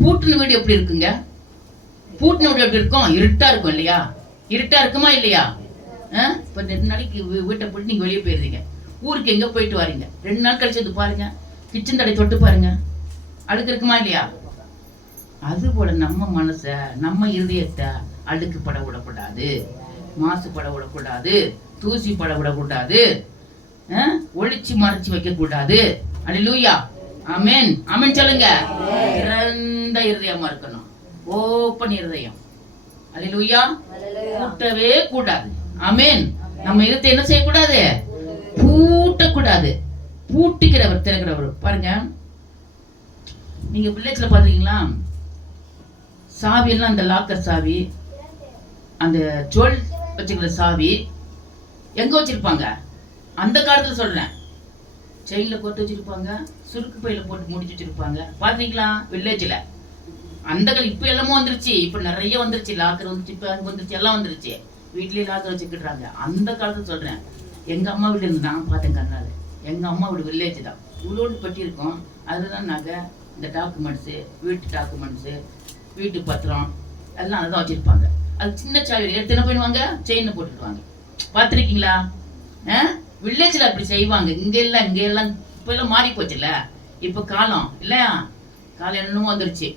பூட்டின வீடு எப்படி இருக்குங்க? பூட்டின வீடு எப்படி இருக்கும்? இருட்டா இருக்கும் இல்லையா? இருட்டா இருக்குமா இல்லையா? இப்ப 2 நாளைக்கு வீட்டை போட்டு நீங்க வெளியே போயிருந்தீங்க. ஊருக்கு எங்க போயிட்டு வரீங்க. 2 நாள் கழிச்சு வந்து பாருங்க. கிச்சன் தடை தொட்டு பாருங்க. அழுக்கு இருக்குமா இல்லையா? அது போல நம்ம மனச, நம்ம இருதயத்தை அழுக்கு பட விடக்கூடாது, மாசுபட விடக்கூடாது, தூசி பட விடக்கூடாது, ஒளிச்சு மறைச்சு வைக்க கூடாது. அல்லேலூயா. ஆமென். ஆமென் சொல்லுங்க. திறந்த இருதயமா இருக்கணும். ஓப்பன் இருதயம். அல்லேலூயா. பூட்டவே கூடாது. ஆமென். நம்ம இருதயத்தை என்ன செய்யக்கூடாது? பூட்டக்கூடாது. பூட்டிக்கிறவர் திறக்கிறவர். பாருங்க, நீங்க வில்லேஜ்ல பாத்தீங்களா? சாவி எல்லாம் அந்த லாக்கர் சாவி, அந்த ஜுவல் வச்சுக்கிற சாவி எங்க வச்சிருப்பாங்க? அந்த காலத்துல சொல்றேன். செயின்ல போட்டு வச்சிருப்பாங்க, சுருக்கு பையில போட்டு முடிச்சு வச்சிருப்பாங்க. பாத்தீங்களா வில்லேஜ்ல? அந்த காலம் இப்ப எல்லாமே வந்துருச்சு. இப்ப நிறைய வந்துருச்சு. லாக்கர் வந்துருச்சு, இப்ப அங்க வந்துருச்சு, எல்லாம் வந்துருச்சு. வீட்லயே லாக்கர் வச்சுக்கிட்டுறாங்க. அந்த காலத்துல சொல்றேன். எங்க அம்மா வீடு இருந்து நான் பார்த்தேன் கண்ணால. எங்க அம்மா வீடு வில்லேஜ் தான். இவ்வளோண்டு பட்டி இருக்கும். அதுதான் நகை, இந்த டாக்குமெண்ட்ஸு, வீட்டு டாக்குமெண்ட்ஸு, வீட்டு பத்திரம் எல்லாம் அதுதான் வச்சிருப்பாங்க. அது சின்ன சாவி எடுத்து என்ன பண்ணுவாங்க? செயினை போட்டுக்குவாங்க. பார்த்துருக்கீங்களா? வில்லேஜில் அப்படி செய்வாங்க. இங்க எல்லாம் இப்போ எல்லாம் மாறி போச்சுல்ல. இப்போ காலம் இல்லையா? காலம் என்னமோ வந்துருச்சு.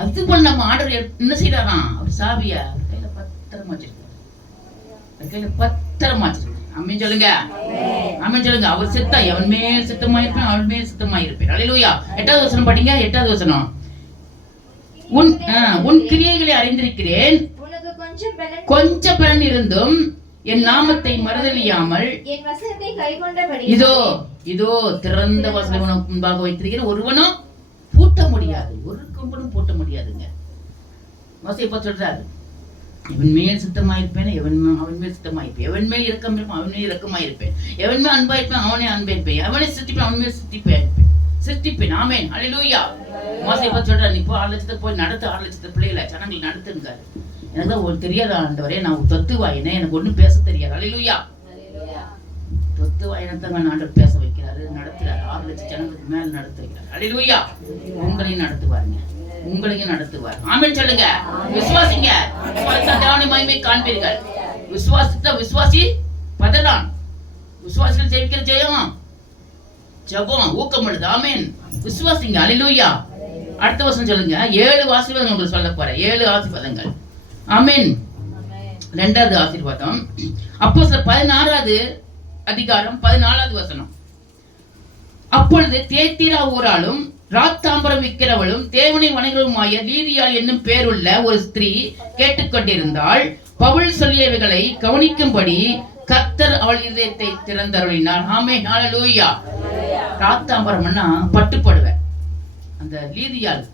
அது போல நம்ம ஆண்டவர் என்ன செய்யறாராம், அவர் சாவிய அவர் கையில பத்திரமா வச்சிருக்காரு, அவர் கையில பத்திரமா வச்சிருக்காரு. அமீன் சொல்லுங்க, அமீன் சொல்லுங்க. அவர் சித்தம் எவன் மேல் சித்தமா இருப்பேன் அவன் மேல் சித்தமா இருப்பேன். அல்லேலூயா. 8வது வசனம் படிங்க. 8வது வசனம். உன் கிரியைகளை அறிந்திருக்கிறேன், கொஞ்சம் பலன் இருந்தும் என் நாமத்தை மறுதலியாமல் இதோ இதோ திறந்த வாசல் முன்பாக வைத்திருக்கிற ஒருவனும் பூட்ட முடியாது, ஒரு கொம்பனும் பூட்ட முடியாதுங்க. மோசேப்பா சொல்றாரு, எவன் மேல் சித்தமாயிருப்பேன் அவன் மேல் சித்தமாயிருப்பேன், எவன் மேல் இரக்கம் இருப்பேன் அவன் மேல் இரக்கமாயிருப்பேன், எவன் மேல் அன்பாயிருப்பேன் அவனே அன்பாயிருப்பேன், எவனை சிருஷ்டிப்பேன் அவன் மேல் சிருஷ்டிப்பேன். ஆமென். அல்லேலூயா. மோசேப்பா சொல்றாரு, நீ போய் 6 லட்சத்தை போய் நடத்து, 6 லட்சத்தை பிள்ளைகளை ஜனங்கள் நடத்துங்காரு. எனக்கு தான் ஒரு தெரியாத ஆண்டவரே, நான் தொத்துவாயினே, எனக்கு ஒண்ணும் பேச தெரியாது. அல்லேலூயா. தொத்துவாயினத்தாங்க ஆண்டவர் பேச வைக்கிறாரு, நடத்துறாரு. 6 லட்சம் ஜனங்களுக்கு மேல நடத்த வைக்கிறார். அல்லேலூயா. உங்களையும் நடத்துவாருங்க, உங்களையும் நடத்துவார். ஆமென் சொல்லுங்க. விசுவாசிங்க, தேவனுடைய மகிமை காண்பீர்கள். விசுவாசித்த விசுவாசி பதறான், விசுவாசிகள் ஜெயிக்கிற ஜெயம் ஜெபம் ஊக்கம் உள்ளது. ஆமென். விசுவாசிங்க. அல்லேலூயா. அடுத்த வசனம் சொல்லுங்க. 7 ஆசீர்வாதங்கள் உங்களுக்கு சொல்ல போறேன். 7 ஆசீர்வாதங்கள். ஆமென். 2வது ஆசீர்வாதம் அப்போஸ்தலர் 16வது அதிகாரம் 14வது வசனம். அப்பொழுது தேத்திரா ஊராலும் ராத்தாம்பரம் விற்கிறவளும் தேவனை வணங்குவதுமாய லீதியாள் என்னும் பேருள்ள ஒரு ஸ்திரீ கேட்டுக்கொண்டிருந்தாள். பவுல் சொல்லியவைகளை கவனிக்கும்படி கர்த்தர் அவள் இதயத்தை திறந்தருளினார். ஆமென். ஹல்லேலூயா. ராத்தாம்பரம்னா பட்டுப்படுவை. அந்த லீதியாள்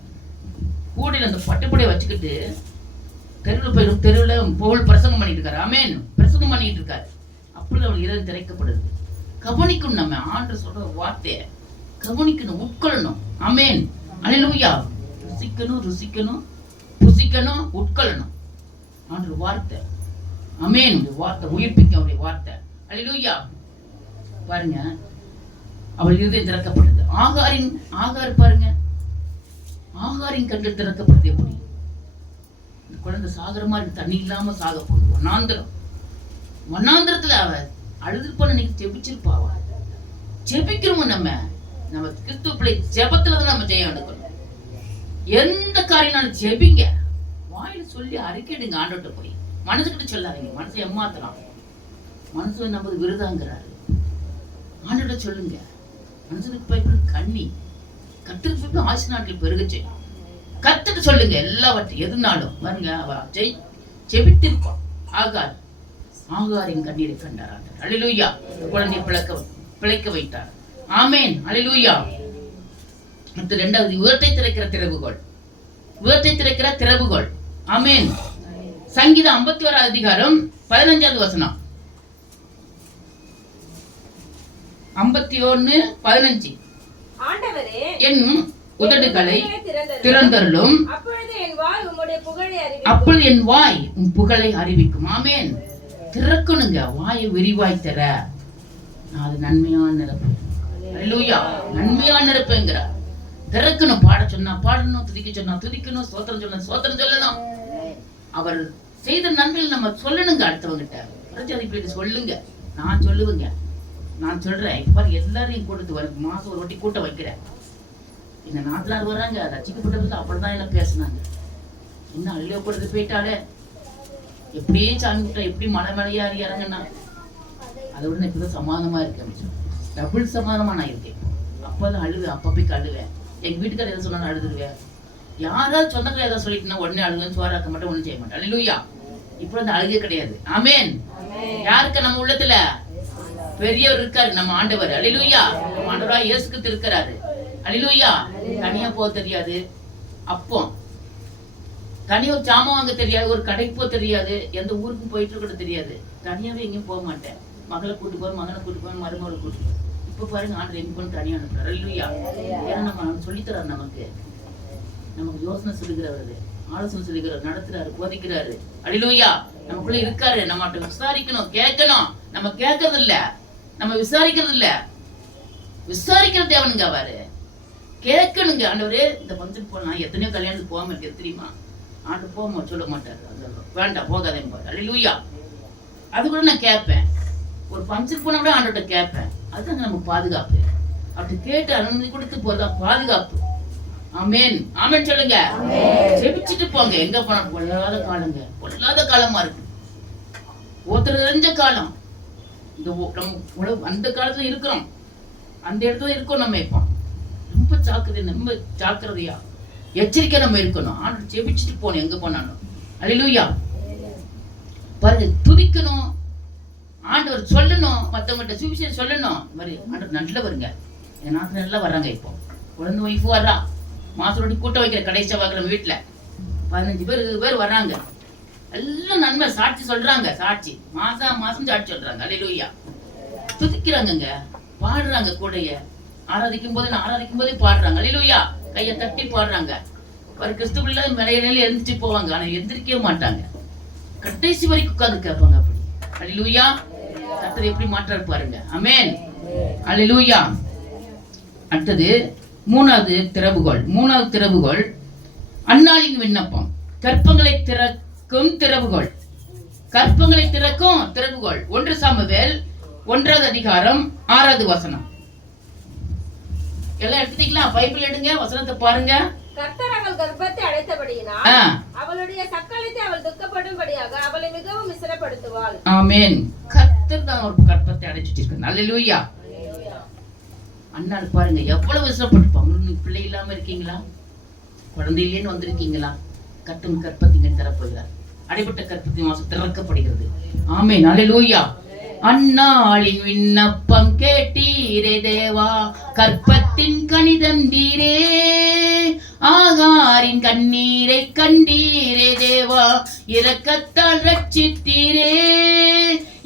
கூடையில் அந்த பட்டுப்படையை வச்சுக்கிட்டு தெருவில் போயிடும். தெருவில் பவுல் பிரசங்கம் பண்ணிட்டு இருக்காரு. ஆமென். பிரசங்கம் பண்ணிட்டு இருக்காரு. அப்பொழுது அவள் இதயம் திறக்கப்படுது. கவனிக்கணும், நம்ம ஆண்டு சொல்ற வார்த்தையை கவனிக்கணும், உட்கொள்ளணும். ஆமென். அல்லேலூயா. ருசிக்கணும், ருசிக்கணும், புசிக்கணும், உட்கொள்ளணும். ஆண்டு வார்த்தை. ஆமென். வார்த்தை உயிர்ப்பிக்கும், அவருடைய வார்த்தை. அல்லேலூயா. பாருங்க, அவள் இதயம் திறக்கப்படுது. ஆகார் பாருங்க, ஆகாரின் கண்கள் திறக்கப்படுது. எப்படி குழந்தை சாகர மாதிரி தண்ணி இல்லாம சாக போகுது. வண்ணாந்திரத்துல அவ அழுது பண்ண நீங்க ஜெபிச்சிருப்பாவ. ஜெபிக்கிறோம், நம்ம கிறிஸ்துவ பிள்ளை ஜெபத்துலதான் நம்ம ஜெயம் எடுக்கணும். எந்த காரியம்னாலும் ஜெபிங்க, வாயில சொல்லி அறிக்கைடுங்க. ஆண்டோட்ட போய் மனசுக்கிட்ட சொல்லாதீங்க, மனசை ஏமாத்தலாம். மனசு நமது விருதாங்கிறாரு. ஆண்டோட்ட சொல்லுங்க. மனசுக்கு போய் கண்ணி கத்துக்கு போய் ஆசி நாட்டில் பெருகச்சு கத்துட்டு சொல்லுங்க. எல்லாவற்றையும் எதுனாலும் பாருங்க, அவ ஜெபித்திருப்பான். ஆகாரின் கண்ணீரை கண்டார். அல்லேலூயா. குழந்தை பிழைக்க வைத்தார். ஆமென். அல்லேலூயா. அடுத்து 2வது உயர்த்தை திறக்கிற திறவுகோல். உயர்த்தை திறக்கிற திறவுகோல். ஆமென். சங்கீதம் 51வது அதிகாரம் 15வது வசனம். 51:15. ஆண்டவரே, என் உதடுகளை திறந்தருளும், அப்பொழுது என் வாய் உம் புகழை அறிவிக்கும். ஆமென். திறக்கணுங்க, வாயை விரிவாய் தர. அது நன்மையான நிரப்பு. அல்லேலூயா. நன்மையான நிரப்புங்கிற திறக்கணும். பாட சொன்னா பாடணும், துதிக்க சொன்னா துதிக்கணும், சோத்திரம் சொன்னா சோத்திரம் சொல்லணும். அவர் செய்த நன்மைகள் நம்ம சொல்லணுங்க. அடுத்தவங்கிட்ட பிரச்சனை சொல்லுங்க. நான் சொல்லுவேங்க, நான் சொல்றேன். இப்ப எல்லாரையும் கூட்டத்து வர மாசம் ஒரு வாட்டி கூட்ட வைக்கிறேன். இந்த நாத்தனார் வர்றாங்க, ரசிக்கப்பட்டதுல அப்படிதான் எல்லாம் பேசினாங்க. இன்னும் அள்ளியோ கூட்டத்து போயிட்டாலே, எப்படியே சாமி கூட்டம் எப்படி மலை மலையா இறங்கன்னா அதை விட இப்பதான் சமாதானமா இருக்கேன். டபுள் சமாதானமா நான் இருக்கேன். அப்பதான் அழுவேன், அப்பப்பைக்கு அழுவேன். எங்க வீட்டுக்கார எதை சொன்னாலும் அழுதுருவேன். யாராவது சொந்தக்கார ஏதாவது சொல்லிட்டுனா உடனே அழுவேன். சோறாக்க மாட்டேன், ஒண்ணும் செய்ய மாட்டேன். அல்லேலூயா. இப்ப அந்த அழுகே கிடையாது. ஆமென். யாருக்கு நம்ம உள்ளத்துல பெரியவர் இருக்காரு, நம்ம ஆண்டவர். அல்லேலூயா. நம்ம ஆண்டவரா இயேசு கிறிஸ்து இருக்கிறாரு. அல்லேலூயா. தனியா போக தெரியாது, அப்போ தனியா ஒரு சாமான் வாங்க தெரியாது, ஒரு கடைக்கு போக தெரியாது, எந்த ஊருக்கும் போயிட்டு கூட தெரியாது. தனியாவே எங்கேயும் போக மாட்டேன். மகளை கூட்டு போவேன், மகனை கூட்டு போவேன், மருமகளை கூட்டு போவேன். இப்ப பாருங்க, ஆண்டவர் எங்க போய் தனியா அனுப்புறாரு. அல்லேலூயா. ஏன்னா நம்ம சொல்லித்தராரு, நமக்கு யோசனை சொல்லுகிறவரு, ஆலோசனை சொல்லுகிறார், நடத்துறாரு, போதிக்கிறாரு. அல்லேலூயா. நமக்குள்ள இருக்காரு. நம்ம விசாரிக்கணும், கேட்கணும். நம்ம கேட்கறது இல்ல, நம்ம விசாரிக்கிறது இல்ல. விசாரிக்கிற தேவனுங்க அவரு. கேட்கணுங்க. ஆண்டவரே, இந்த பங்கன் போனா எத்தனையோ கல்யாணத்துக்கு போகாம இருக்கு தெரியுமா? ஆண்டு போக சொல்ல மாட்டாரு. வேண்டாம் போகாதேன் பாரு. அல்லேலூயா. அது கூட நான் கேட்பேன். ஒரு பங்கன் போனா கூட ஆண்டோட்ட கேட்பேன். அதுதாங்க நம்ம பாதுகாப்பு. அப்படி கேட்டு அனுமதி கொடுத்து போறதா பாதுகாப்பு. ஆமென் ஆமென் சொல்லுங்க. ஜெபிச்சுட்டு போங்க. எங்க போனா பொல்லாத காலங்க, பொல்லாத காலமா இருக்கு. ஒருத்தர் தெரிஞ்ச காலம். இந்த நம்ம அந்த காலத்துல இருக்கிறோம், அந்த இடத்துல இருக்கோம். நம்ம இப்போ ரொம்ப ஜாக்கிரதையா எச்சரிக்கை நம்ம இருக்கணும். ஆனா ஜெபிச்சுட்டு போகணும் எங்க போனாலும். அல்லேலூயா. பாருங்க, துதிக்கணும், ஆண்டவர் சொல்லணும், மற்றவங்கள்ட்ட சுவிசேஷம் சொல்லணும். மாதிரி ஆண்டவர் நல்லவருங்க. என் நாட்டு நல்லா வர்றாங்க. இப்போ குழந்தை ஒய்ஃபு வர்றா. மாசோடி கூட்டம் வைக்கிற கடைசி செவ்வாய்க்கிழமை வீட்டில் 15 பேர் வர்றாங்க. எல்லாம் நன்மை சாட்சி சொல்றாங்க. சாட்சி மாசம் சாட்சி சொல்றாங்க. அல்லேலூயா. துதிக்கிறாங்கங்க, பாடுறாங்க. கூடைய ஆராதிக்கும் போதே பாடுறாங்க. அல்லேலூயா. கையை தட்டி பாடுறாங்க. ஒரு கிறிஸ்துக்குள்ள மேலையில எழுந்துட்டு போவாங்க. ஆனா எந்திரிக்கவே மாட்டாங்க. கடைசி வரைக்கும் உட்கார்ந்து கேட்பாங்க. அப்படி அல்லேலூயா. கர்த்தர் எப்படி மாற்றாரு பாருங்க. ஆமென் அல்லேலூயா. அடுத்தது மூணாவது திறவுகோல் அன்னாளின் விண்ணப்பம். கற்பங்களை திறக்கும் திறவுகோல். 1 சாமுவேல் 1வது அதிகாரம் 6வது வசனம். எல்லாம் எடுத்துட்டீங்களா? பைபிள் எடுங்க, வசனத்தை பாருங்க. கர்த்தர் அவள் கர்ப்பத்தை அடைத்தபடியினால் அவளுடைய சக்களத்தை அவள் துக்கப்படும்படியாக அவளை மிகவும் விசனப்படுத்துவாள். ஆமென். கர்த்தர் தான் ஒரு கர்ப்பத்தை அடைச்சிட்டு. அல்லேலூயா. அண்ணாள் பாருங்க எவ்வளவு விசனப்பட்டுப்பாங்க. பிள்ளை இல்லாம இருக்கீங்களா? குழந்தையிலேன்னு வந்திருக்கீங்களா? கட்டும் கற்பத்திங்க தரப்போகிறார். அடைபட்ட கற்பத்தின் வாசல் திறக்கப்படுகிறது. ஆமென் அல்லேலூயா. அன்னாளின் விண்ணப்பம் கேட்டீரே தேவா, கற்பத்தின் கனிதந்தீரே, ஆகாரின் கண்ணீரை கண்டீரே தேவா, இரக்கத்தால் ரட்சித்தீரே.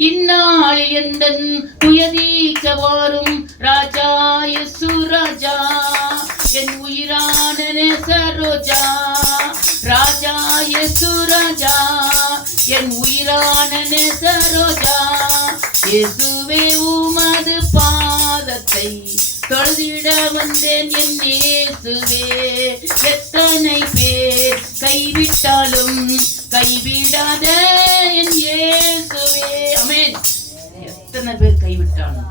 இந்நாளில் எந்தன் துயதீக்க வாரும் ராஜா இயேசு ராஜா, என் உயிரான நேசரோஜா. ராஜா இயேசு ராஜா, என் உயிரான நேசரோஜா. இயேசுவே உமது பாதத்தை தொழுதிட வந்தேன் என் இயேசுவே. எத்தனை பேர் கைவிட்டாலும் கைவிடாத என் இயேசுவே. ஆமென். எத்தனை பேர் கைவிட்டாலும்,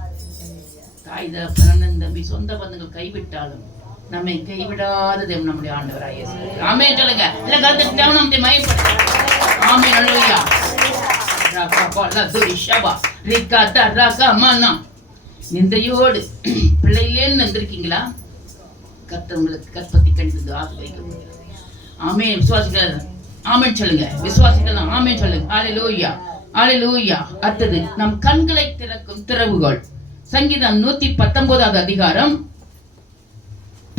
தாய் தகப்பன் தம்பி சொந்த பந்தங்கள் கைவிட்டாலும் நம்மை கைவிடாத தேவன் நம்முடைய ஆண்டவராக இயேசு. ஆமென் சொல்லுங்க. இல்ல கருத்து தேவன் நம்மை மகிமைப்படுத்த. ஆமென் அல்லேலூயா. நிந்தையோடு பிள்ளையிலேன்னு வந்திருக்கீங்களா? கர்த்தர் உங்களுக்கு கற்பத்தை கணித்து ஆசீர்வதிக்க. ஆமென். விசுவாசிகள் ஆமென் சொல்லுங்க. விசுவாசிகள் ஆமென் சொல்லுங்க. அல்லேலூயா அல்லேலூயா. அடுத்தது நம் கண்களை திறக்கும் திறவுகோல். சங்கீதம் 119வது அதிகாரம்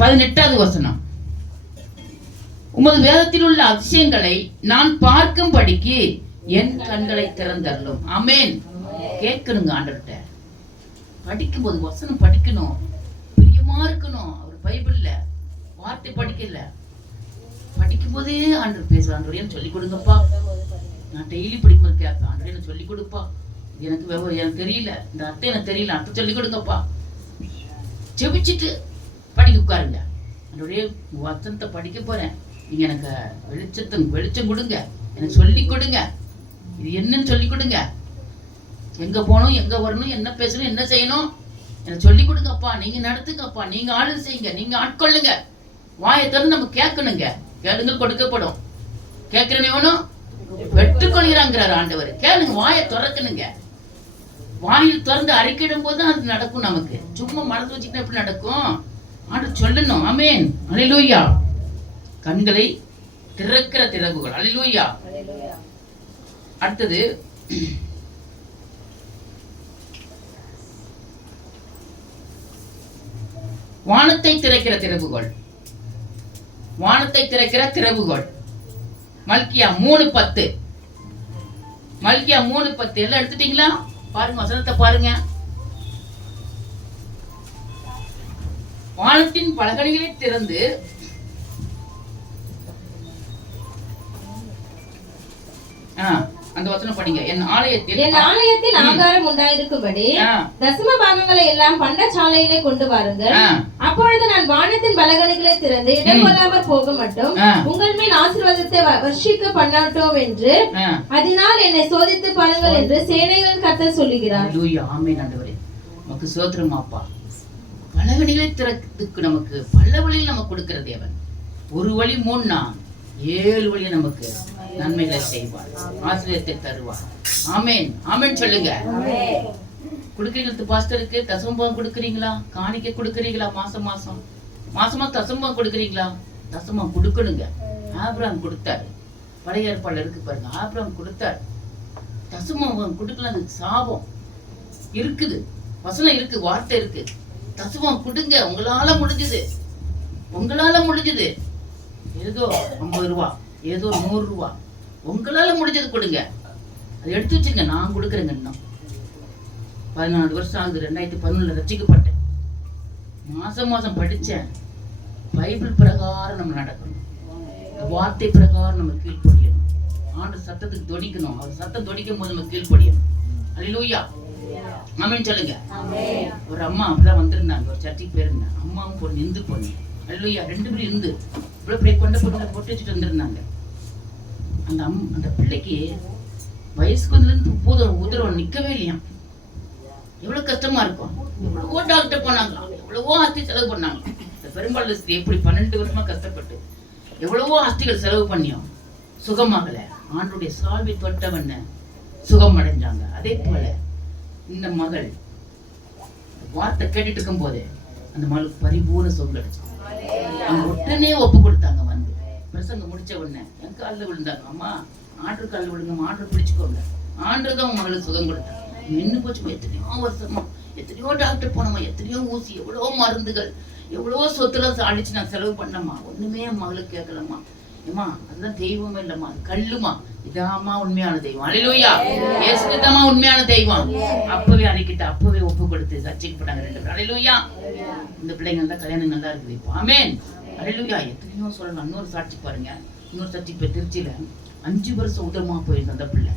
18வது வசனம். உமது வேதத்தில் உள்ள அதிசயங்களை நான் பார்க்கும்படிக்கு என் கண்களை திறந்தருளும். ஆமென். கேட்கணுங்க ஆண்டவர்கிட்ட. படிக்கும் போது வசனம் படிக்கணும், பிரியமா இருக்கணும். அவர் பைபிள்ல வார்த்தை படிக்கல, படிக்கும் போதே ஆண்டவர் பேசுற. ஆண்டவர் சொல்லி கொடுங்கப்பா. நான் டெய்லி படிக்கும்போது கேட்பேன், ஆண்டவர் எனக்கு சொல்லி கொடுப்பா. எனக்கு தெரியல, இந்த அர்த்தம் எனக்கு தெரியல, அர்த்தம் சொல்லி கொடுங்கப்பா. ஜெபிச்சுட்டு படிக்க உட்காருங்க. ஆண்டவரே வசனத்தை படிக்க போறேன், நீங்க எனக்கு வெளிச்சம் கொடுங்க, எனக்கு சொல்லி கொடுங்க. இது என்னன்னு சொல்லி கொடுங்க. எங்க போகணும், எங்க வரணும், என்ன பேசணும், என்ன செய்யணும், எனக்கு சொல்லி கொடுங்கப்பா. நீங்க நடத்துங்கப்பா, நீங்க ஆளுநர் செய்யுங்க, நீங்க ஆட்கொள்ளுங்க. வாயை திறந்து நம்ம கேட்கணுங்க. கேளுங்க கொடுக்கப்படும். கேட்கிறவனும் பெற்றுக்கொள்கிறாங்கிறார் ஆண்டவர். கேளுங்க, வாயை திறக்கணுங்க. வாயில் திறந்து அறிக்கையிடும் போது அது நடக்கும். நமக்கு சும்மா மனது வச்சுக்கிட்டா எப்படி நடக்கும்? ஆண்டவர் சொல்லணும். ஆமென் அல்லேலூயா. கண்களை திறக்கிற திறவுகள். அல்லேலூயா. அடுத்தது வானத்தை திறக்கிற திறவுகோல். வானத்தை திறக்கிற திறவுகோல். மல்கியா 3:10. மல்கியா 3:10 எல்லாம் எடுத்துட்டீங்களா? பாருங்க, வசனத்தை பாருங்க. வானத்தின் பலகணிகளை திறந்து அந்த வசனம் படிங்க. என் ஆலயத்தில் ஆகாரம் உண்டாயிருக்கும்படி தசம பாகங்களை எல்லாம் பண்டசாலையிலே கொண்டு வாருங்கள். அப்பொழுது நான் வானத்தின் பலகணிகளை திறந்து இடம் கொள்ளாமற் போக மட்டும் உங்கள் மேல் ஆசீர்வாதத்தை வர்ஷிக்க பண்ணாட்டோம் என்று அதனால் என்னை சோதித்து பாருங்கள் என்று சேனைகளின் கர்த்தர் சொல்லுகிறார். ஆமென் ஆண்டவரே, நமக்கு ஸ்தோத்திரம் அப்பா. பலகணிகளை திறக்கிறதுக்கு நமக்கு பல வழியில் நமக்கு கொடுக்கிற தேவன். ஒரு வழி மூணுனா 7 வழியை நமக்கு நன்மைகளை செய்வார், ஆசீர்வாதத்தை தருவார். ஆமென் ஆமென் சொல்லுங்க. கொடுக்குறீங்க பாஸ்டருக்கு தசமபாகம் கொடுக்குறீங்களா? காணிக்கை கொடுக்குறீங்களா? மாசமா தசமபாகம் கொடுக்குறீங்களா? தசமம் கொடுக்கணுங்க. ஆபிரகாம் கொடுத்தாரு. பழைய ஏற்பாடுல இருக்கு பாருங்க, ஆபிரகாம் கொடுத்தாரு. தசமம் கொடுக்கலாம், அது சாபம் இருக்குது, வசனம் இருக்கு, வார்த்தை இருக்கு. தசமம் கொடுங்க, உங்களால முடிஞ்சது. ஏதோ 50 ரூபா, ஏதோ 100 ரூபா, உங்களால முடிஞ்சது கொடுங்க. அதை எடுத்து வச்சுங்க. நான் கொடுக்குறேங்க. இன்னும் 14 வருஷம் ஆகுது. 2011 ரட்சிக்கப்பட்டேன். மாசம் படிச்சேன். பைபிள் பிரகாரம் நம்ம நடக்கணும், வார்த்தை பிரகாரம் நம்ம கீழ்ப்படியணும், ஆண்டு சத்தத்துக்கு தொனிக்கணும். அவர் சத்தம் தொனிக்கும் போது நம்ம கீழ்ப்படியணும். அல்லேலூயா ஆமென் சொல்லுங்க. ஒரு அம்மா அப்படிதான் வந்திருந்தாங்க, ஒரு சர்ச்சைக்கு போயிருந்தாங்க. அம்மாவும் பொண்ணு, இந்து பொண்ணு. அல்லேலூயா 2 பேரும் இந்து. இப்படி கொண்ட பொட்டு வச்சுட்டு வந்திருந்தாங்க. அந்த பிள்ளைக்கு வயசுக்கு வந்து உதரம் நிக்கவே இல்லையா. எவ்வளவு கஷ்டமா இருக்கும். எவ்வளவோ டாக்டர் போனாங்களாம், எவ்வளவோ ஆஸ்தி செலவு பண்ணாங்களாம். இந்த பெரும்பாலும் எப்படி 12 வருஷமா கஷ்டப்பட்டு எவ்வளவோ ஆஸ்திகள் செலவு பண்ணியும் சுகமாகல. ஆண்டுடைய சால்வை தொட்டவண்ண சுகம் அடைஞ்சாங்க. அதே போல இந்த மகள் வார்த்தை கேட்டுட்டு இருக்கும் போதே அந்த மகளுக்கு பரிபூர்ண சுகம் கிடைச்சு. அவங்க உடனே ஒப்பு கொடுத்தாங்க. வந்து பிரசங்க முடிச்ச உடனே என் காலில் விழுந்தாங்க. அம்மா ஆண்டு காலில் விழுங்க, ஆண்டு பிடிச்சுக்கோங்க. ஆண்டுதான் அவங்க மகளுக்கு சுகம் கொடுத்தாங்க. நின்று போச்சு. எத்தனையோ வருஷமா, எத்தனையோ டாக்டர் போனோமா, எத்தனையோ ஊசி, எவ்வளவோ மருந்துகள், எவ்வளவோ சொத்துல அடிச்சு நான் செலவு பண்ணமா, ஒண்ணுமே என் மகளுக்கு கேட்கலம்மா. ஏமா அதுதான் தெய்வமே இல்லம்மா, அது கல்லுமா. இதாமா உண்மையான தெய்வம். அல்லேலூயா இயேசுதாமா உண்மையான தெய்வம். அப்பவே அன்னைக்கிட்ட அப்பவே ஒப்பு கொடுத்து சர்ச்சைக்கு போட்டாங்க 2 பேரும். அல்லேலூயா இந்த பிள்ளைங்க நல்லா கல்யாணம் நல்லா இருக்குது இப்போ. ஆமென் அல்லேலூயா. எத்தனையோ சொல்லலாம். இன்னொரு சாட்சி பாருங்க. இன்னொரு சாட்சி இப்போ திருச்சியில 5 வருஷம் உதரமா போயிருந்த அந்த பிள்ளை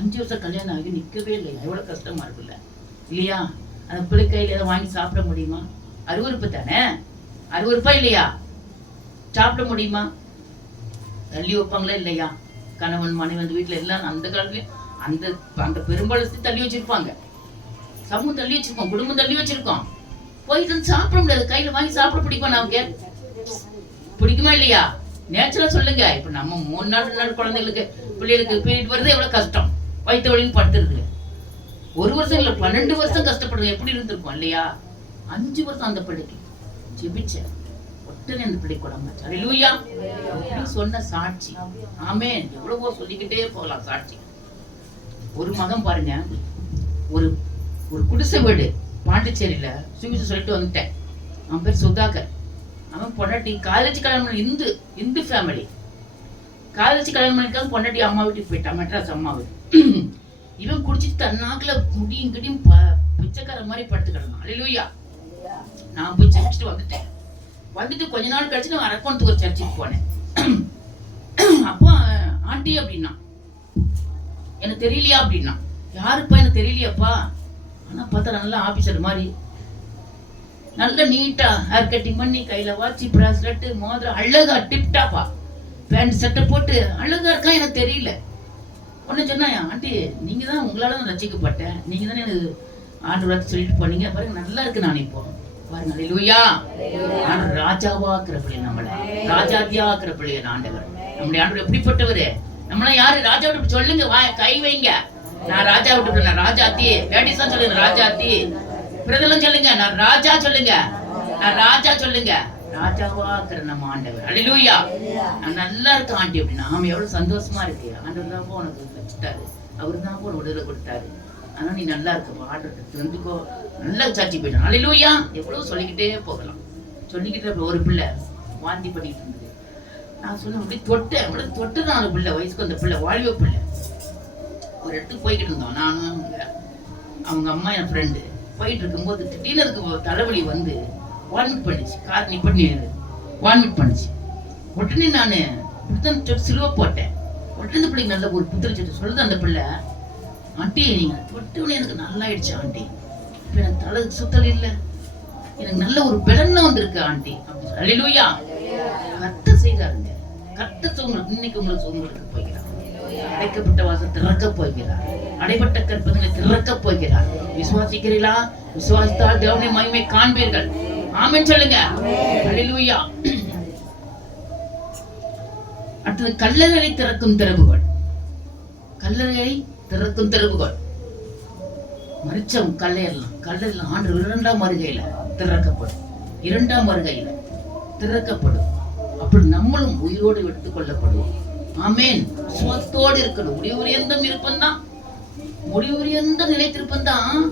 5 வருஷம் கல்யாணம் ஆகி நிக்கவே இல்லையா. எவ்வளவு கஷ்டமா இருக்குல்ல இல்லையா? அந்த பிள்ளை கையில ஏதாவது வாங்கி சாப்பிட முடியுமா? அருவருப்பு தானே, அருவருப்பா இல்லையா? சாப்பிட முடியுமா? தள்ளி வைப்பாங்களா இல்லையா? கணவன் மனைவி வந்து வீட்டுல எல்லாம் அந்த காலத்துலயும் அந்த பெரும்பாலத்தை தள்ளி வச்சிருப்பாங்க. சமூகம் தள்ளி வச்சிருக்கோம், குடும்பம் தள்ளி வச்சிருக்கோம். போயிட்டு வந்து சாப்பிட முடியாது. கையில வாங்கி சாப்பிட பிடிக்குமா? நமக்கு பிடிக்குமா இல்லையா? நேச்சுரலா சொல்லுங்க. இப்ப நம்ம 3 நாள் 2 நாள் குழந்தைகளுக்கு பிள்ளைகளுக்கு பீரியட் வருது, எவ்வளவு கஷ்டம். வயிற்று வலின்னு படுத்துருக்கு. 1 வருஷம் இல்ல 12 வருஷம் கஷ்டப்படுறது எப்படி இருந்திருக்கும் இல்லையா? 5 வருஷம் அந்த பிள்ளைக்கு ஜெபிச்ச உடனே அந்த பிள்ளை குழம்பு. அல்லேலூயா சொன்ன சாட்சி. ஆமென். எவ்வளவோ சொல்லிக்கிட்டே போகலாம் சாட்சி. ஒரு மகன் பாருங்க, ஒரு குடிசை வீடு பாண்டிச்சேரியில சுவிசேஷம் சொல்லிட்டு வந்துட்டேன். அவன் பேர் சுதாகர். அவன் பொண்டாட்டி காலேஜ் கல்யாணம் பண்ணி, இந்து ஃபேமிலி. காலேஜ் கல்யாணம் பண்ணிருக்காங்க. பொண்டாட்டி அம்மா வீட்டுக்கு போயிட்டான், மெட்ராஸ் அம்மா வீட்டு. இவன் குடிச்சிட்டு தன்னாக்குல முடியும் கிடியும் பிச்சைக்கார மாதிரி படுத்து கிடந்தான். அல்லேலூயா நான் போய் சர்ச்சுட்டு வந்துட்டு கொஞ்ச நாள் கழிச்சு நான் அரக்கோணத்துக்கு ஒரு சர்ச்சுக்கு போனேன். அப்போ ஆண்டி அப்படின்னா எனக்கு தெரியலையா அப்படின்னா. யாருப்பா எனக்கு தெரியலையாப்பா, ஆனா பார்த்தா நல்லா ஆபீசர் மாதிரி நல்ல நீட்டா ஹேர் கட்டிங் பண்ணி கையில வாட்சி பிராஸ்லெட் மோதிரம் அழகா டிப்டாப்பா பேண்ட் சட்டை போட்டு அழகா இருக்கா. எனக்கு தெரியல. ஒன்னு சொன்னா, ஆண்டி நீங்க தான் உங்களால தான் ரசிக்கப்பட்டேன், நீங்க தானே எனக்கு ஆண்டவரை சொல்லிட்டு போனீங்க பாருங்க, நல்லா இருக்கு. நான் இப்போ பாருங்க அல்லேலூயா ராஜாவாக்குற பிள்ளை, நம்மள ராஜாத்தியாக்குற பிள்ளைய ஆண்டவர். நம்முடைய ஆண்டவர் எப்படிப்பட்டவரு? நம்மள யாரு ராஜா விட்டு சொல்லுங்க, கை வைங்க. நான் ராஜா விட்டு, நான் ராஜாத்தி. லேடிஸா சொல்லுங்க ராஜாத்தி, பிரதெல்லாம் சொல்லுங்க நான் ராஜா சொல்லுங்க, நான் ராஜா சொல்லுங்க. ராஜாவாக்குற நம்ம ஆண்டவர். அல்லேலூயா நான் நல்லா இருக்க ஆண்டி அப்படின்னா நாம எவ்வளவு சந்தோஷமா இருக்கு. ஆண்டவர் தான் உனக்கு வச்சுட்டாரு, அவரு தான் உனக்கு விடுதலை கொடுத்தாரு. ஆனா நீ நல்லா இருக்க ஆண்டவர் தெரிஞ்சுக்கோ. நல்லா சாட்சி போயிட்டான். அல்லேலூயா எவ்வளவு சொல்லிக்கிட்டே போகலாம். சொல்லிக்கிட்டு ஒரு பிள்ளை வாந்தி பண்ணிட்டு இருந்தது. நான் சொன்னேன் அப்படி தொட்டுதான் அந்த பிள்ளை, வயசுக்கு அந்த பிள்ளை வாலிப பிள்ளை. ஒரு இடத்துக்கு போய்கிட்டு இருந்தோம், நானும் அவங்க அம்மா என் ஃப்ரெண்டு. போயிட்டு இருக்கும்போது திடீர்னு அதுக்கு தலைவலி வந்து வாமிட் பண்ணிச்சு. கார் நிப்பண்ணி வாமிட் பண்ணிச்சு. உடனே நான் சிலுவை போட்டேன். உடனே அந்த பிள்ளைக்கு நல்ல ஒரு புத்திரிச்சு சொல்லுது அந்த பிள்ளை, ஆண்டி நீங்க தொட்டவுடனே எனக்கு நல்லா ஆயிடுச்சு ஆண்டி, இப்ப எனக்கு தலை சுத்தல் இல்லை, எனக்கு நல்ல ஒரு பெலன்ல வந்திருக்கு ஆண்டி அப்படி. அல்லேலூயா கர்த்தர் செய்தாருங்க. கர்த்தர் உங்களுக்கு இன்னைக்கு உங்களுக்கு போகிறார். அடைக்கப்பட்ட வாசல் திறக்க போகிறார். அடைபட்ட கற்பனை திறக்க போகிறார். விசுவாசிக்கிறீர்களா? விசுவாசித்தால் தேவனுடைய மகிமை காண்பீர்கள். ஆமென் சொல்லுங்க. அல்லேலூயா அடுத்தது கல்லறையை திறக்கும் திறவுகோல். கல்லறையை திறக்கும் திறவுகோல். மரிச்சவங்க கல்லறையெல்லாம் ஆண்டு இரண்டாம் வருகையில திறக்கப்படும். இரண்டாம் வருகையில திறக்கப்படும். அப்படி நம்மளும் உயிரோடு எடுத்துக் கொள்ளப்படுவோம். ஆமேன். சுவத்தோடு இருக்கணும். முடிவுரியந்தம் இருப்பந்தான், முடிவுரியந்த நிலைத்திருப்பந்தான்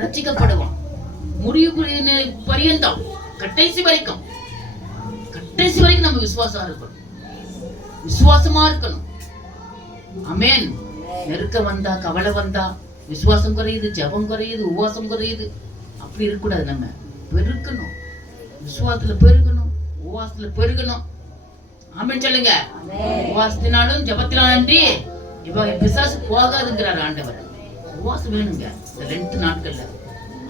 ரட்சிக்கப்படுவான். முடிவு பரியந்தம் கடைசி வரைக்கும் நம்ம விசுவாசமா இருக்கணும். விசுவாசமா இருக்கணும். ஆமேன். நெருக்க வந்தா, கவலை வந்தா, விசுவாசம் குறையுது, ஜபம் குறையுது, உபவாசம் குறையுது, அப்படி இருக்கக்கூடாது. நம்ம பெருக்கணும், விசுவாசத்துல பெருகணும், உபவாசத்துல பெருகணும். ஆமென் சொல்லுங்க. உபவாசத்தினாலும் ஜபத்தினாலும் அன்றி பிசாசு போகாதுங்கிறார் ஆண்டவர். உபவாசம் வேணுங்க. இந்த 2 நாட்கள்ல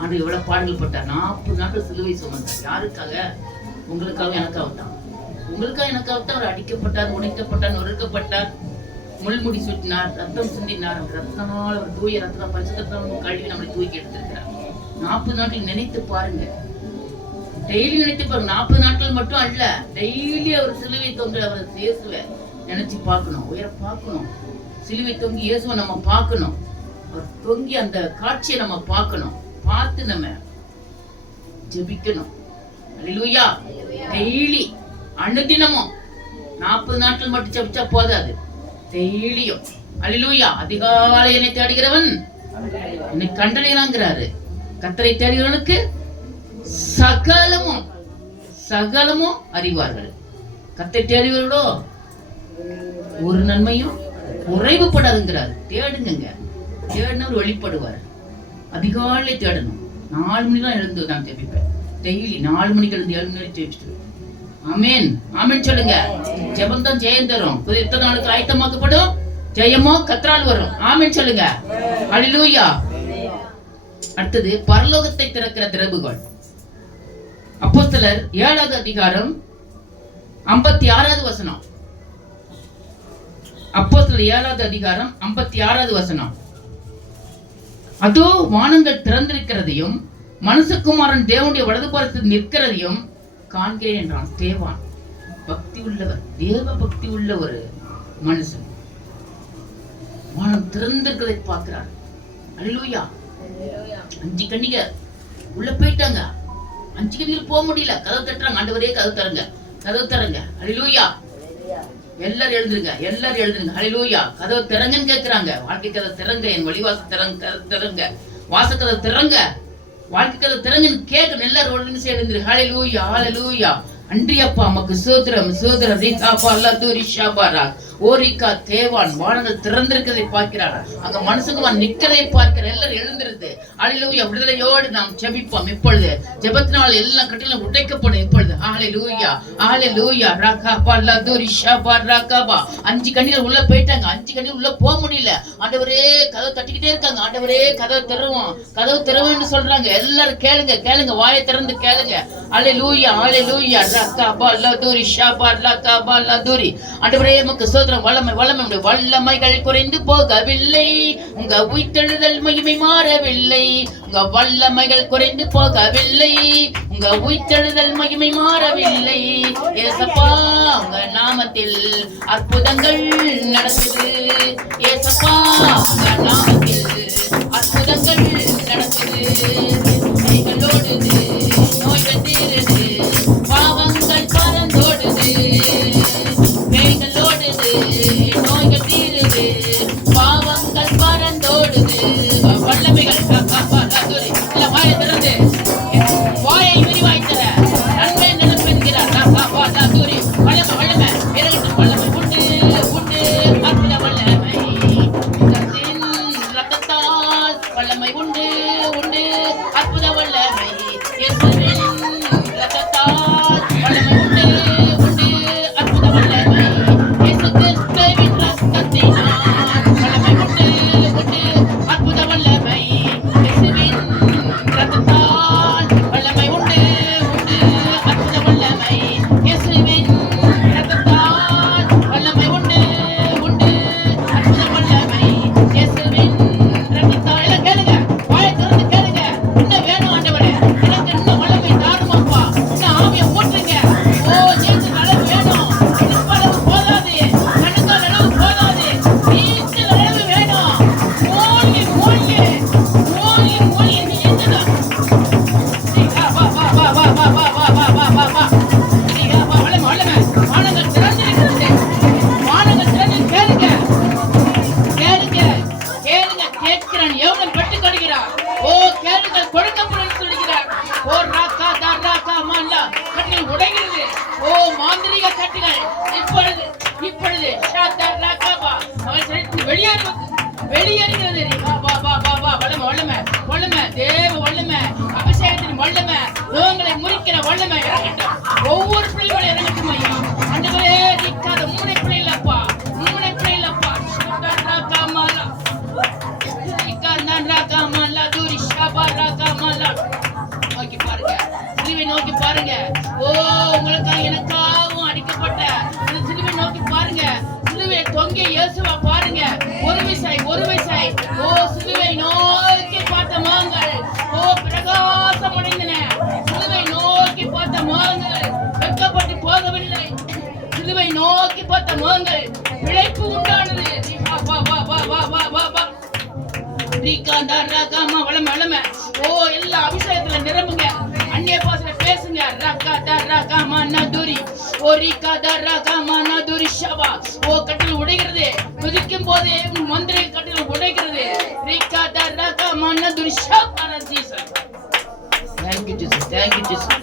ஆண்டு எவ்வளவு பாடல்கள் பட்டார். 40 நாட்கள் சிலுவை சுமந்தார். யாருக்காக? உங்களுக்காக, எனக்காகத்தான். உங்களுக்காக, எனக்காகத்தான் அவர் அடிக்கப்பட்டார், உடைக்கப்பட்டார், நொறுக்கப்பட்டார், முள்முடி சுற்றினார், ரத்தம் சிந்தினார். ரத்தனால் அவர் தூய ரத்தம் பரிசுத்தம் கழுவி நம்மளை தூக்கி எடுத்திருக்கிறார். 40 நாட்கள் நினைத்து பாருங்க. டெய்லி நினைத்து பாருங்க. 40 நாட்கள் மட்டும் அல்ல, டெய்லி அவர் சிலுவை தொங்கு அவர் இயேசுவை நினைச்சு பார்க்கணும், உயர பார்க்கணும். சிலுவை தொங்கி இயேசுவை நம்ம பார்க்கணும். அவர் தொங்கி அந்த காட்சியை நம்ம பார்க்கணும். பார்த்து நம்ம ஜெபிக்கணும். அல்லேலூயா. டெய்லி அனுதினமும் 40 நாட்கள் மட்டும் ஜெபிச்சா போதாது, டெய்லியும். அல்லேலூயா. அதிகாலை என்னை தேடுகிறவன் என்னை கண்டடைகிறாங்கிறாரு. கர்த்தரை தேடுகிறவனுக்கு சகலமும் சகலமும் அறிவார்கள். கர்த்தரை தேடுகிறவர்களோ ஒரு நன்மையும் குறைவுபடாதுங்கிறார். தேடுங்க, தேடினவர் வெளிப்படுவார். அதிகாலை தேடணும். 4 மணி தான் எழுந்து நான் ஜெபிப்பேன். டெய்லி 4 மணிக்கு எழுந்து 7 மணி ஜெபிச்சுட்டு. ஆமேன். ஆமேன் சொல்லுங்க. ஜெபம் தான் ஜெயம் தரும். எத்தனை நாளுக்கு ஆயத்தமாக்கப்படும், ஜெயமோ கர்த்தரால் வரும். ஆமேன் சொல்லுங்க. அல்லேலூயா. அடுத்தது பரலோகத்தை திறக்கிற திறவுகோல். அப்போஸ்தலர் 7வது அதிகாரம் 56வது வசனம். அப்போஸ்தலர் 7வது அதிகாரம் 56வது வசனம். அதோ வானங்கள் திறந்திருக்கிறதையும் மனுஷகுமாரன் தேவனுடைய வலது புறத்தில் நிற்கிறதையும் காண்கிறேன் என்றான். தேவான் பக்தி உள்ளவர், தேவ பக்தி உள்ள ஒரு மனுஷன். வானம் திறந்திருக்கிறதை பார்க்கிறார். அல்லேலூயா. 5 கன்னிகர் உள்ள போயிட்டாங்க. 5 கன்னிகர் போக முடியல. கதவு தட்டுறாங்க. ஆண்டவரே கதவு தருங்க, கதவு தருங்க. அல்லேலூயா. எல்லாரும் எழுந்துருங்க, எல்லாரும் எழுந்துருங்க. அல்லேலூயா. கதவு திறங்கன்னு கேட்கிறாங்க. வாழ்க்கை கதவு திறங்க, என் வழிவாச திறங்க, வாசக்கதவு திறங்க, வாழ்க்கை கதவு திறங்கன்னு கேட்கணும். எல்லாரும் ஒழுங்கு எழுந்துரு. அல்லேலூயா, அல்லேலூயா. அன்றியப்பா நமக்கு சோதரம் சோதரம் ரீகாபா அல்லதுரி ஷாபாரா ஓரிகா தேவான் வானங்கள் திறந்திருக்கிறதை பார்க்கிறார். அங்க மனுஷங்க நிக்கிறதை பார்க்கிறார். எல்லாரும் எழுந்திருந்து அல்லேலூயா. விடுதலையோடு நாம் ஜெபிப்போம். இப்பொழுது ஜெபத்தினால் எல்லாம் கட்டிலும் உடைக்கப்படும். இப்பொழுது அல்லேலூயா, அல்லேலூயா. ராகாபா அல்லதுரி ஷாபார் ராகாபா. 5 கன்னிகள் உள்ள போயிட்டாங்க. 5 கன்னிகள் உள்ள போக முடியல. ஆண்டவரே கதவு தட்டிக்கிட்டே இருக்காங்க. ஆண்டவரே கதவு திறவும், கதவு திறவுன்னு சொல்றாங்க. எல்லாரும் கேளுங்க, கேளுங்க, வாயை திறந்து கேளுங்க. அல்லேலூயா, அல்லேலூயா. ராகாபா அல்லதுரி ஷாபார் ராகாபா அல்லதுரி. ஆண்டவரே உமக்கு சோதரம் வல்லமைகள் குறைந்து போகவில்லை. உங்க உயிர்த்தெழுதல் மகிமை மாறவில்லை. உங்க வல்லமைகள் குறைந்து போகவில்லை. உங்க உயிர்த்தெழுதல் மகிமை மாறவில்லை. ஏசப்பா உங்க நாமத்தில் அற்புதங்கள் நடக்குது. ஏசப்பா உங்க நாமத்தில் அற்புதங்கள் நடக்குது. கைகளோடுது, நோய்கள் தீருது, பாவங்கள் பறந்தோடுது. நோய்கள் தீருது, பாவங்கள் பறந்தோடுது. வல்லமைகள் வாயை திறந்து வாயை விரிவாய் தர நன்மை நிரப்பென்கிறார். வல்லமை வல்லமை இறங்கட்டும். வல்லமை உண்டு உண்டு, அற்புத வல்லமை ரத்தத்தால் வல்லமை உண்டு உண்டு, அற்புத வல்லமை சிலுவை நோக்கி பார்த்த முகங்கள் ஓ பிரகாசம் அடைந்தன. சிலுவை நோக்கி பார்த்த முகங்கள் வெட்கப்பட்டு போகவில்லை. சிலுவை நோக்கி பார்த்த முகங்கள் பிழைப்பு உண்டானது. வா வா வா வா வா வா வா ரீகாந்தா ராகாமா வளம வளம. ஓ எல்லா அபிஷேகத்துல நிரம்புங்க. அந்நிய பாஷையில பேசுங்க. ரகாதா ராகாமா நதுரி. ஓ ரீகாதா ராகாமா நதுரி ஷவா. ஓ கட்டில் உடைகிறது. துதிக்கும் போதே மந்திர கட்டில் உடைகிறது. ரீகாதா ராகாமா நதுரி ஷவா Jesus. Thank you Jesus. Thank you Jesus.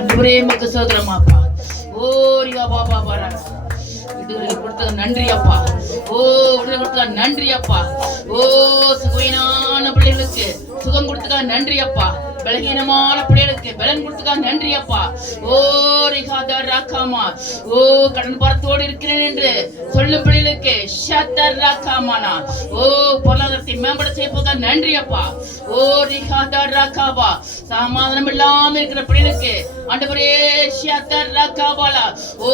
அன்றுவரே உமக்கு ஸ்தோத்திரம் அப்பா. ஓ ரியா பாபா பாரா. விடுதலை கொடுத்தது நன்றி அப்பா. ஓ விடுதலை கொடுத்தது நன்றி அப்பா. ஓ சுகவீனான பிள்ளைகளுக்கு சுகம் கொடுத்ததா நன்றி அப்பா. பலகீனமான பிள்ளைகளுக்கு பலன் கொடுத்ததா நன்றி அப்பா. ஓ ரிகாதா ராகாமா. ஓ கடன் பாரத்தோடு இருக்கிறேன் என்று சொல்லும் பிள்ளைகளுக்கு ஷத்தர் ராகாமானா. ஓ பொருளாதாரத்தை மேம்பட செய்யப்போதா நன்றி அப்பா. ஓ ரிகாதா ராகாபா. சமாதானம் இல்லாம இருக்கிற பிள்ளைகளுக்கு ஆண்டவரே ஷத்தர் ராகாபாலா. ஓ